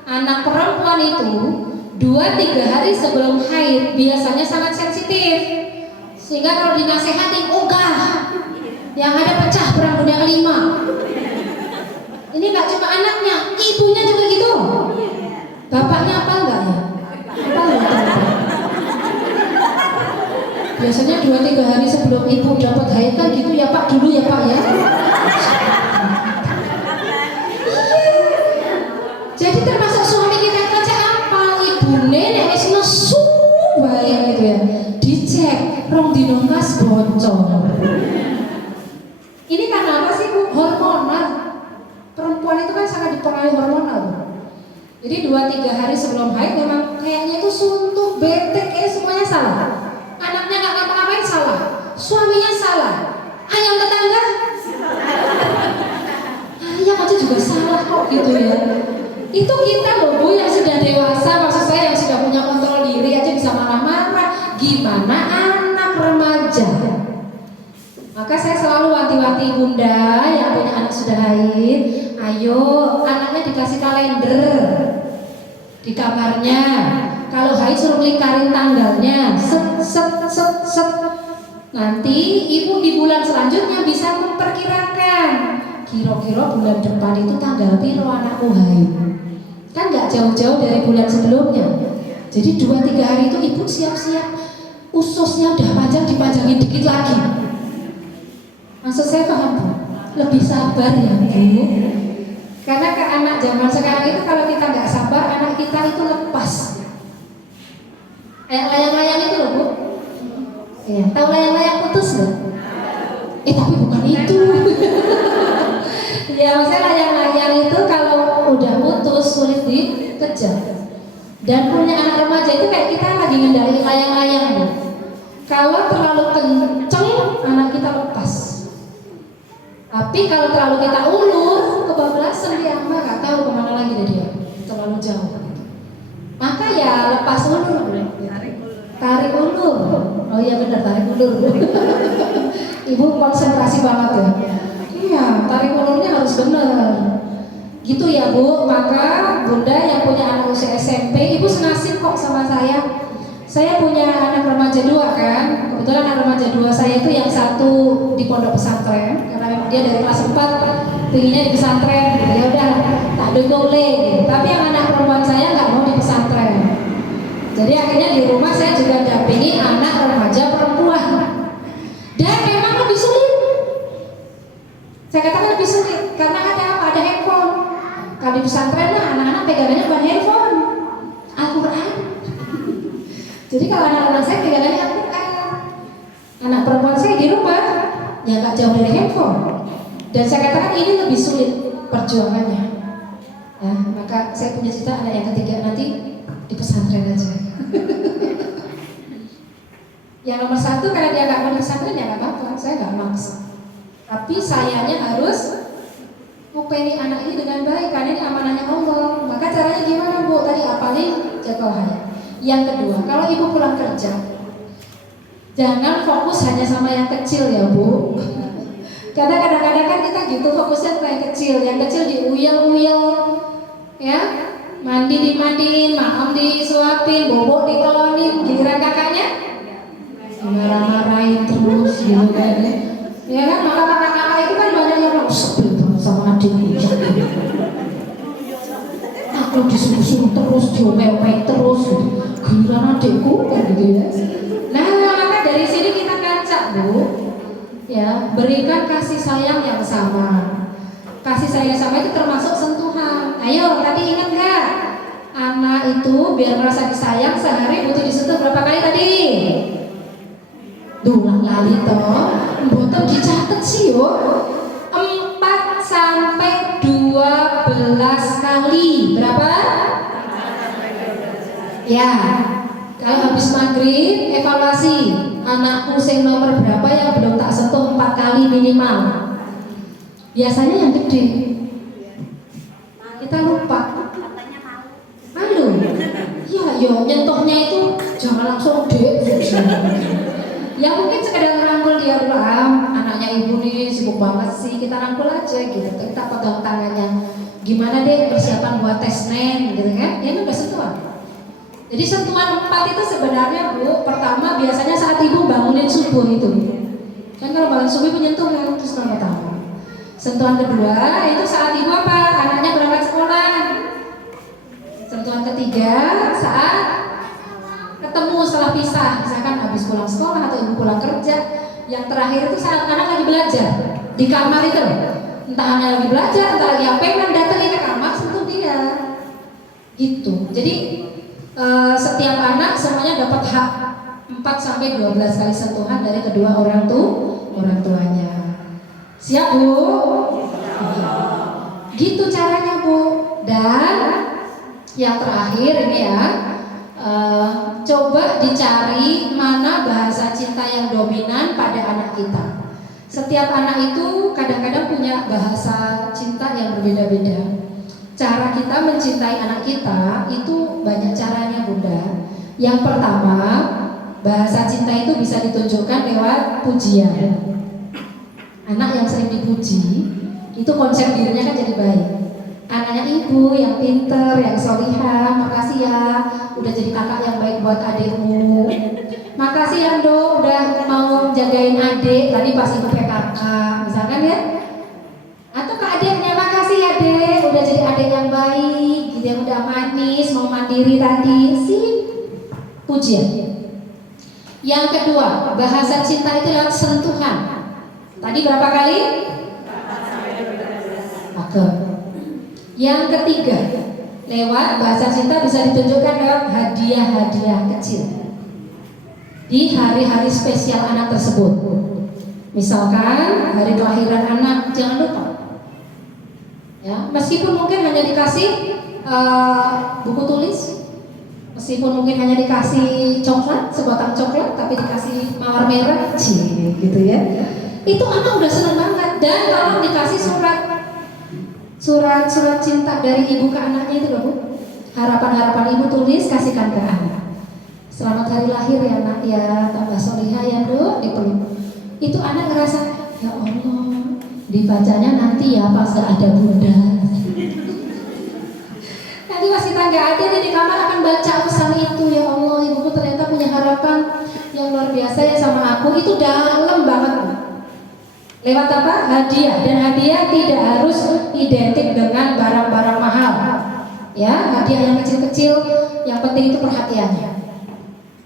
Anak perempuan itu 2-3 hari sebelum haid biasanya sangat sensitif. Sehingga kalau dinasehatin ogah, yang ada pecah perang dunia kelima. Ini nggak cuma anaknya, ibunya juga gitu. Bapaknya apa enggak ya? Apa enggak? Biasanya 2-3 hari sebelum ibu dapat haid kan gitu ya Pak, dulu ya Pak ya. Jadi termasuk suami kita aja apa? Ibu nenek wis nesu bae gitu ya. Dicek rong dino kas bocor. Ini karena apa sih Bu? Hormonal. Perempuan itu kan sangat dipengaruhi hormonal. Jadi 2-3 hari sebelum haid memang kayaknya itu suntuk, bete, semuanya salah. Anaknya nggak ngapa-ngapain salah, suaminya salah, ayam tetangga, ayam aja juga salah kok gitu ya. Itu kita loh Bu yang sudah dewasa, maksud saya yang sudah punya kontrol diri aja bisa marah-marah. Gimana anak remaja? Maka saya selalu wanti-wanti Bunda yang punya anak sudah haid, ayo anaknya dikasih kalender di kamarnya. Kalau haid suruh lingkarin tanggalnya, set. Nanti ibu di bulan selanjutnya bisa memperkirakan kira-kira bulan depan itu tanggal piro anakku haid. Kan nggak jauh-jauh dari bulan sebelumnya. Jadi 2-3 hari itu ibu siap-siap, ususnya udah panjang dipanjangin dikit lagi. Maksud saya paham Bu? Lebih sabar ya Bu. Karena ke anak zaman sekarang itu kalau kita nggak sabar, anak kita itu lepas. Kayak layang-layang itu loh Bu. Iya, tahu layang-layang putus loh? Tapi bukan itu. Ya maksudnya layang-layang itu kalau udah putus sulit dikejar. Dan punya anak remaja itu kayak kita lagi ngendaliin layang-layang Bu. Kalau terlalu kenceng, anak kita lepas. Tapi kalau terlalu kita ulur, kebablasan dia nggak tahu kemana lagi dia, terlalu jauh. Maka ya lepas ulur, tarik ulur. benar tarik ulur. Ibu konsentrasi banget ya. Iya, tarik ulurnya harus benar. Gitu ya Bu. Maka Bunda yang punya anak usia SMP, Ibu senasib kok sama saya. Saya punya anak remaja 2 kan. Kebetulan anak remaja 2 saya itu yang satu di pondok pesantren, karena memang dia dari kelas 4 pinginnya di pesantren. Ya udah, tak dukung gitu. Tapi yang anak perempuan saya nggak mau di pesantren. Jadi akhirnya di rumah saya juga dampingi anak remaja perempuan. Dan memang lebih sulit. Saya katakan lebih sulit karena ada apa? Ada handphone. Kalau di pesantren anak-anak pegangannya bukan handphone, Al-Quran. Jadi kalau anak-anak saya pegangannya Al-Quran. Anak perempuan saya di rumah ya nggak jauh dari handphone. Dan saya katakan ini lebih sulit perjuangannya. Nah, maka saya punya cita anak yang ketiga nanti di pesantren aja. Yang nomor 1 karena dia nggak mau di pesantren ya nggak apa-apa, saya nggak maksa. Tapi sayanya harus ngupeni anak ini dengan baik karena ini amanahnya Allah. Maka caranya gimana Bu? Tadi apalin jadwal hayat. Yang kedua, kalau ibu pulang kerja, jangan fokus hanya sama yang kecil ya Bu. Karena kadang-kadang kan kita gitu fokusnya ke yang kecil. Yang kecil diuyel-uyel, ya, mandi dimandiin, makan disuapin, bobok dikelonin, giliran kakaknya marah-marahin terus gitu kan. Ya kan, maka kakak-kakak itu kan banyak yang bilang sebel banget sama adikku. Aku disuruh-suruh terus, diomel-omel terus, giliran adikku kan gitu ya. Nah, maka dari sini kita kaca Bu, ya, berikan kasih sayang yang sama. Kasih sayang yang sama itu termasuk sentuhan. Ayo, tadi ingat nggak? Anak itu biar merasa disayang sehari butuh disentuh berapa kali tadi? Duh, lali toh. Mboten dicatet sih yo. 4 sampai 12 kali. Berapa? Ya. Kalau habis maghrib evaluasi, anakku sing nomor berapa yang belum tak sentuh 4 kali minimal. Biasanya yang gede. Kita lupa. Halo. Ya, yo nyentuhnya itu jangan langsung dek. Ya mungkin sekedar rangkul dia dulu, anaknya ibu nih sibuk banget sih, kita rangkul aja gitu, kita pegang tangannya. Gimana deh persiapan buat tes nen gitu kan? Ya ini udah sentuhan. Jadi sentuhan 4 itu sebenarnya Bu, pertama biasanya saat ibu bangunin subuh itu. Kan kalau bangun subuh menyentuh kan, terus kamu tahu. Sentuhan kedua itu saat ibu apa? Anaknya berangkat sekolah. Sentuhan ketiga saat ketemu setelah pisah, misalkan habis pulang sekolah atau ibu pulang kerja. Yang terakhir itu saat anak lagi belajar di kamar itu, entah anak lagi belajar, entah lagi apa, kan datangin ke kamar sentuh dia, gitu. Jadi setiap anak semuanya dapat hak 4 sampai 12 kali sentuhan dari kedua orang tuanya. Siap Bu? Gitu caranya Bu. Dan yang terakhir ini ya. Coba dicari mana bahasa cinta yang dominan pada anak kita. Setiap anak itu kadang-kadang punya bahasa cinta yang berbeda-beda. Cara kita mencintai anak kita itu banyak caranya Bunda. Yang pertama, bahasa cinta itu bisa ditunjukkan lewat pujian. Anak yang sering dipuji, itu konsep dirinya kan jadi baik. Anaknya ibu yang pinter, yang solihah, makasih ya udah jadi kakak yang baik buat adikmu. Makasih ya Do udah mau jagain adik tadi pas ibu PKK, misalkan ya. Atau ke adiknya, makasih ya Dek udah jadi adik yang baik, gitu, yang udah manis, mau mandiri tadi. Sih pujian. Yang kedua, bahasa cinta itu lewat sentuhan. Tadi berapa kali? Oke. Yang ketiga, lewat bahasa cinta bisa ditunjukkan lewat hadiah-hadiah kecil di hari-hari spesial anak tersebut. Misalkan hari kelahiran anak, jangan lupa ya, meskipun mungkin hanya dikasih buku tulis, meskipun mungkin hanya dikasih coklat, sebatang coklat, tapi dikasih mawar merah, gitu ya, itu anak udah seneng banget. Dan kalau dikasih surat cinta dari ibu ke anaknya itu loh Bu, harapan-harapan ibu tulis kasihkan ke anak. Selamat hari lahir ya nak ya, tambah solihah ya dok, dipeluk. Itu anak ngerasa, ya Allah, dibacanya nanti ya pas gak ada bunda. Nanti pas kita gak ada di kamar akan baca pesan itu, ya Allah ibuku ternyata punya harapan yang luar biasa ya sama aku. Itu dalam banget. Lewat apa? Hadiah. Dan hadiah tidak harus identik dengan barang-barang mahal. Ya, hadiah yang kecil-kecil, yang penting itu perhatiannya.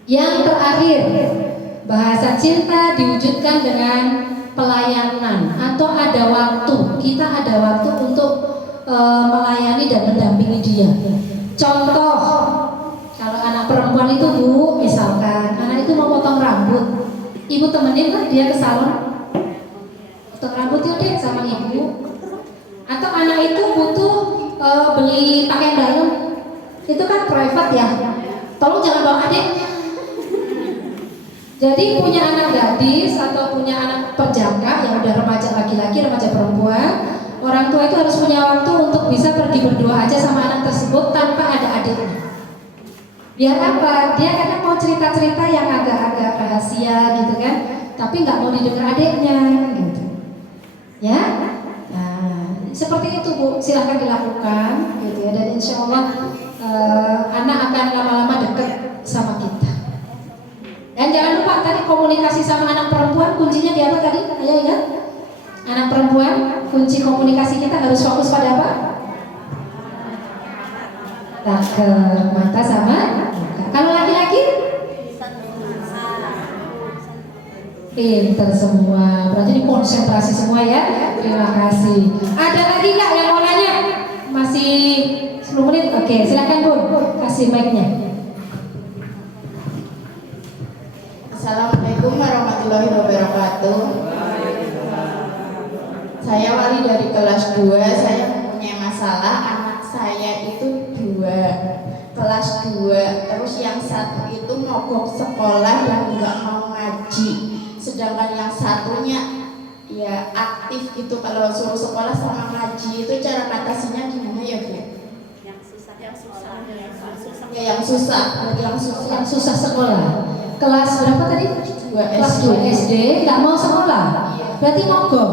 Yang terakhir, bahasa cinta diwujudkan dengan pelayanan atau ada waktu. Kita ada waktu untuk melayani dan mendampingi dia. Contoh, kalau anak perempuan itu Bu, misalkan anak itu mau potong rambut, ibu temenin lah dia ke salon, potong rambut yuk deh sama ibu. Atau anak itu butuh beli pakaian dalam, itu kan private ya, tolong jangan bawa adiknya. Jadi punya anak gadis atau punya anak penjaga yang udah remaja laki-laki, remaja perempuan, orang tua itu harus punya waktu untuk bisa pergi berdua aja sama anak tersebut tanpa ada adiknya. Biar apa? Dia kadang mau cerita-cerita yang agak-agak rahasia gitu kan, tapi nggak mau didengar adiknya gitu. Ya, nah seperti itu Bu, silahkan dilakukan gitu ya, dan insya Allah anak akan lama-lama dekat sama kita. Dan jangan lupa tadi komunikasi sama anak perempuan kuncinya di apa tadi? Ayo ingat, anak perempuan kunci komunikasi kita harus fokus pada apa? Taker, mata sama muka. Kalau laki-laki? Pinter semua, berarti ini konsentrasi semua ya. Terima kasih. Ada lagi nggak yang mau nanya? Masih 10 menit? Oke, silakan Bu, kasih mic-nya. Assalamualaikum warahmatullahi wabarakatuh. Saya Wali dari kelas 2. Saya mempunyai masalah, anak saya itu 2, kelas 2. Terus yang satu itu mogok sekolah dan nggak mau ngaji. Sedangkan yang satunya ya aktif gitu, kalau suruh sekolah sama ngaji. Itu cara batasinya gimana ya Bu? Yang susah. Yang susah sekolah. Kelas berapa tadi? 2 Kelas 2 SD, nggak mau sekolah. Berarti mogok.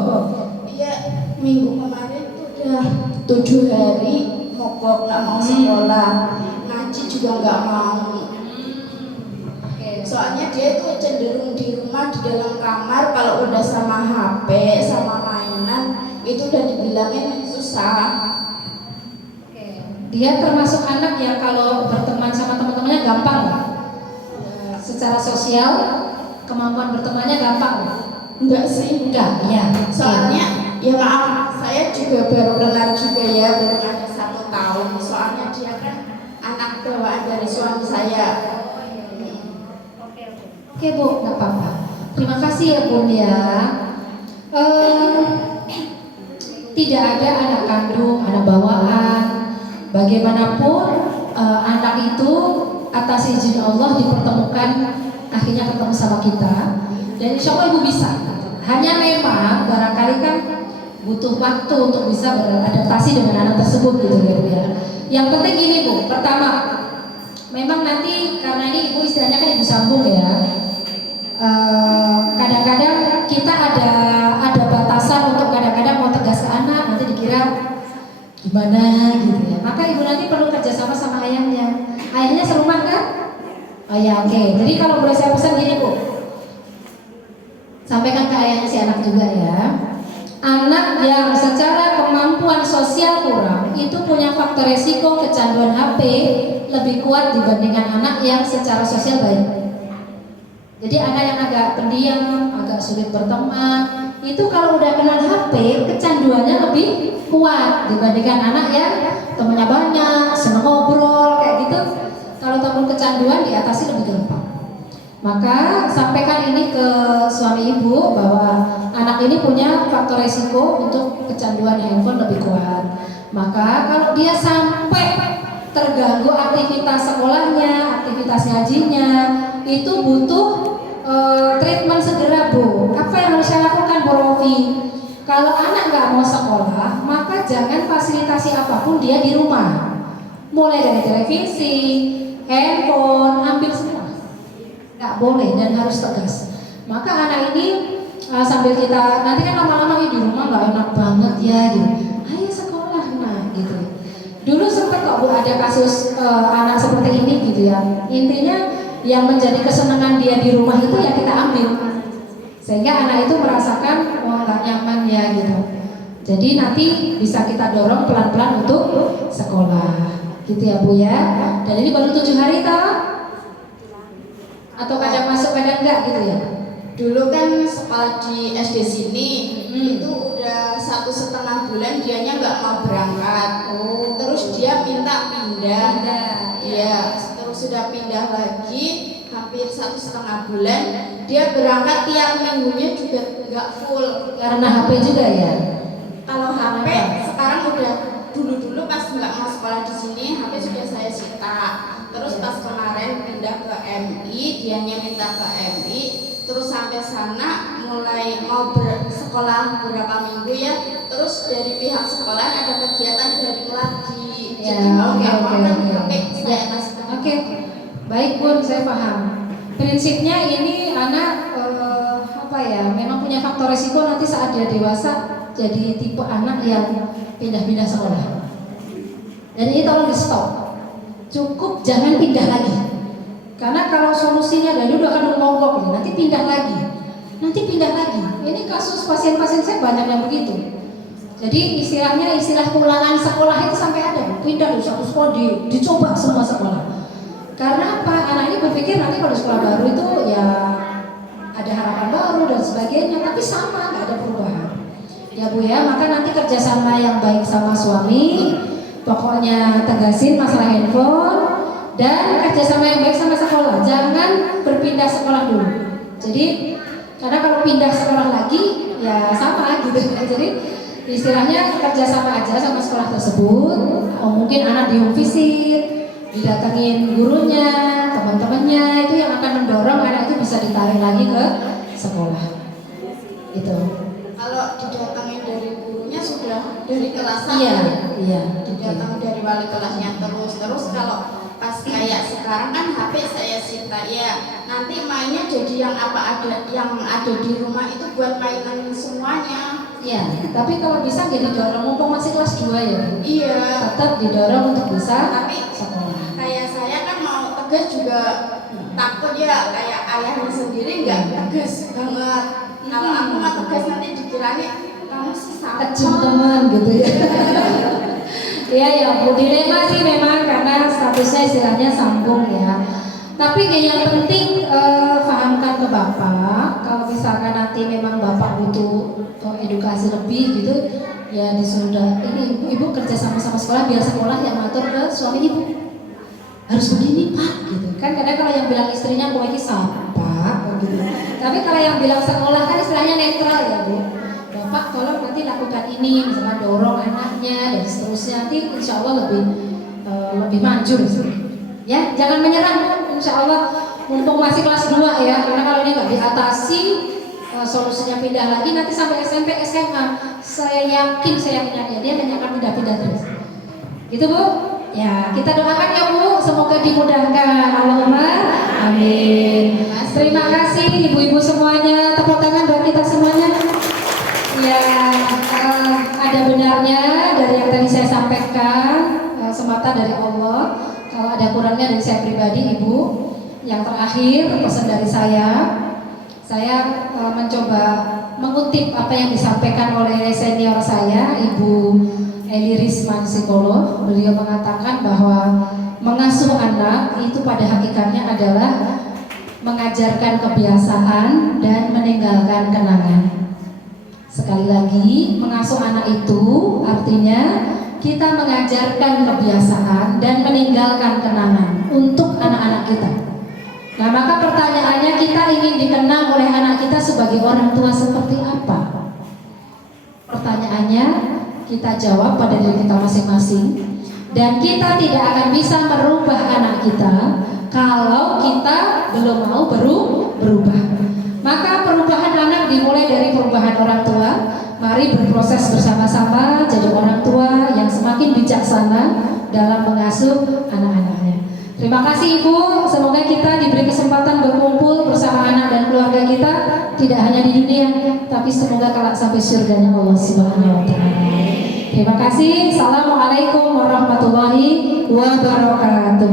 Iya, minggu kemarin tuh udah 7 hari mogok, nggak mau sekolah, ngaji juga nggak mau. Soalnya dia itu cenderung di rumah di dalam kamar, kalau udah sama HP, sama mainan itu udah dibilangin susah. Dia termasuk anak yang kalau berteman sama teman-temannya gampang. Secara sosial kemampuan bertemannya gampang. Enggak sih, Enggak, ya. soalnya ya maaf, saya juga baru kenal juga ya, belum ada 1 tahun. Soalnya dia kan anak bawaan dari suami saya. Oke Bu, nggak apa-apa. Terima kasih ya Bun ya. Tidak ada anak kandung, anak bawaan. Bagaimanapun anak itu atas izin Allah dipertemukan, akhirnya ketemu sama kita. Dan insya Allah Ibu bisa. Hanya memang barangkali kan butuh waktu untuk bisa beradaptasi dengan anak tersebut gitu ya Bu ya. Yang penting gini Bu, pertama, memang nanti karena ini Ibu istilahnya kan ibu sambung ya. Kadang-kadang kita ada batasan untuk kadang-kadang mau tegas ke anak, nanti dikira gimana gitu ya. Maka Ibu nanti perlu kerjasama sama ayahnya. Ayahnya serumah kan? Oh ya, oke. Jadi kalau boleh saya pesan gini Bu, sampaikan ke ayahnya si anak juga ya. Anak yang secara kemampuan sosial kurang itu punya faktor resiko kecanduan HP lebih kuat dibandingkan anak yang secara sosial baik. Jadi anak yang agak pendiam, agak sulit berteman, itu kalau udah kenal HP, kecanduannya lebih kuat dibandingkan anak yang temannya banyak, seneng ngobrol kayak gitu. Kalau takut kecanduan diatasi lebih gampang. Maka sampaikan ini ke suami Ibu bahwa anak ini punya faktor resiko untuk kecanduan handphone lebih kuat. Maka kalau dia sampai terganggu aktivitas sekolahnya, aktivitas ngajinya, itu butuh treatment segera Bu. Apa yang harus saya lakukan Bu Rofi? Kalau anak nggak mau sekolah, maka jangan fasilitasi apapun dia di rumah. Mulai dari televisi, handphone, ambil semua. nggak boleh dan harus tegas. Maka anak ini sambil kita nanti kan lama-lama di rumah nggak enak banget ya gitu. Ayo sekolah nah gitu. Dulu sempat kok Bu ada kasus anak seperti ini gitu ya. Intinya yang menjadi kesenangan dia di rumah itu ya kita ambil. Sehingga anak itu merasakan wah nggak nyaman ya gitu. Jadi nanti bisa kita dorong pelan-pelan untuk sekolah, gitu ya Bu ya. Dan ini baru 7 hari toh? Atau kadang masuk kadang enggak gitu ya? Dulu kan sekolah di SD sini itu udah 1,5 bulan dianya nggak mau berangkat. Terus dia minta pindah. Iya, terus sudah pindah lagi hampir 1,5 bulan. Dia berangkat tiap minggunya juga nggak full. Karena HP juga ya? Kalau HP sekarang udah dulu pas nggak mau sekolah di sini HP sudah saya sita. Terus pas kemarin pindah ke MI, dianya minta ke MI. Terus sampai sana mulai mau bersekolah beberapa minggu ya. Terus dari pihak sekolah ada kegiatan daring lagi. Ya, Jadi mau nggak mau kan oke. HP saya kasih. Oke, baik Bun, saya paham. Prinsipnya ini anak apa ya? Memang punya faktor resiko nanti saat dia dewasa jadi tipe anak yang pindah-pindah sekolah. Dan ini tolong di stop. Cukup jangan pindah lagi. Karena kalau solusinya dari dulu akan mogok nih, nanti pindah lagi. Nanti pindah lagi. Ini kasus pasien-pasien saya banyak yang begitu. Jadi istilah pulangan sekolah itu sampai ada, pindah dari satu sekolah dicoba semua sekolah. Karena apa? Anak ini berpikir nanti kalau sekolah baru itu ya ada harapan baru dan sebagainya, tapi sama nggak ada perubahan. Ya Bu ya, maka nanti kerjasama yang baik sama suami, pokoknya tegasin masalah handphone dan kerjasama yang baik sama sekolah. Jangan berpindah sekolah dulu. Jadi karena kalau pindah sekolah lagi ya sama gitu. Jadi istilahnya kerjasama aja sama sekolah tersebut. Mungkin anak di home visit, didatengin gurunya, teman-temannya, itu yang akan mendorong anak itu bisa ditarik lagi ke sekolah. Itu. Kalau didatangin dari gurunya sudah dari kelas 1. Iya. Didatang dari wali kelasnya terus kalau pas kayak sekarang kan HP saya sita ya, nanti mainnya jadi yang ada di rumah itu buat mainan semuanya. Iya, tapi kalau bisa jadi didorong, mumpung masih kelas 2 ya Bu. Iya, Tetap didorong untuk bisa tapi sekolah. kayak saya kan mau tegas juga takut ya, kayak ayahnya sendiri nggak tegas banget. Kalau aku mau tegas nanti dikiranya kamu sih sama. Kecil teman gitu ya. Iya ya Bu, dilema sih memang karena statusnya istilahnya sambung ya. Tapi yang penting fahamkan ke Bapak, kalau misalkan nanti memang Bapak butuh edukasi lebih gitu, ya disuruh ini ibu kerja sama sekolah biar sekolah yang ngatur ke suami ibu. Harus begini Pak gitu. Kan kadang kalau yang bilang istrinya kok ini siapa gitu. Tapi kalau yang bilang sekolah kan istilahnya netral ya Bu. Bapak tolong nanti lakukan ini, misalnya dorong anaknya dan seterusnya, nanti insya Allah lebih maju ya. Jangan menyerah Bu, insya Allah mumpung masih kelas 2 ya, karena kalau ini nggak diatasi solusinya pindah lagi nanti sampai SMP SMA saya yakin dia hanya akan pindah-pindah terus gitu Bu ya. Kita doakan ya Bu, semoga dimudahkan, Allahumma amin. Terima kasih ibu-ibu semuanya, tepuk tangan buat kita semuanya ya. Ada benarnya dari yang tadi saya sampaikan, semata dari Allah. Kalau ada kurangnya dari saya pribadi Ibu. Yang terakhir pesan dari saya mencoba mengutip apa yang disampaikan oleh senior saya Ibu Eli Risman psikolog. Beliau mengatakan bahwa mengasuh anak itu pada hakikatnya adalah mengajarkan kebiasaan dan meninggalkan kenangan. Sekali lagi, mengasuh anak itu artinya kita mengajarkan kebiasaan dan meninggalkan kenangan untuk anak-anak kita. Nah, maka pertanyaannya, kita ingin dikenang oleh anak kita sebagai orang tua seperti apa? Pertanyaannya kita jawab pada diri kita masing-masing. Dan kita tidak akan bisa merubah anak kita kalau kita belum mau berubah. Maka perubahan anak dimulai dari perubahan orang tua. Mari berproses bersama-sama jadi orang tua yang semakin bijaksana dalam mengasuh anak-anaknya. Terima kasih Ibu, semoga kita diberi kesempatan berkumpul bersama anak dan keluarga kita tidak hanya di dunia, tapi semoga kelak sampai surganya Allah Subhanahu wa taala. Terima kasih. Assalamualaikum warahmatullahi wabarakatuh.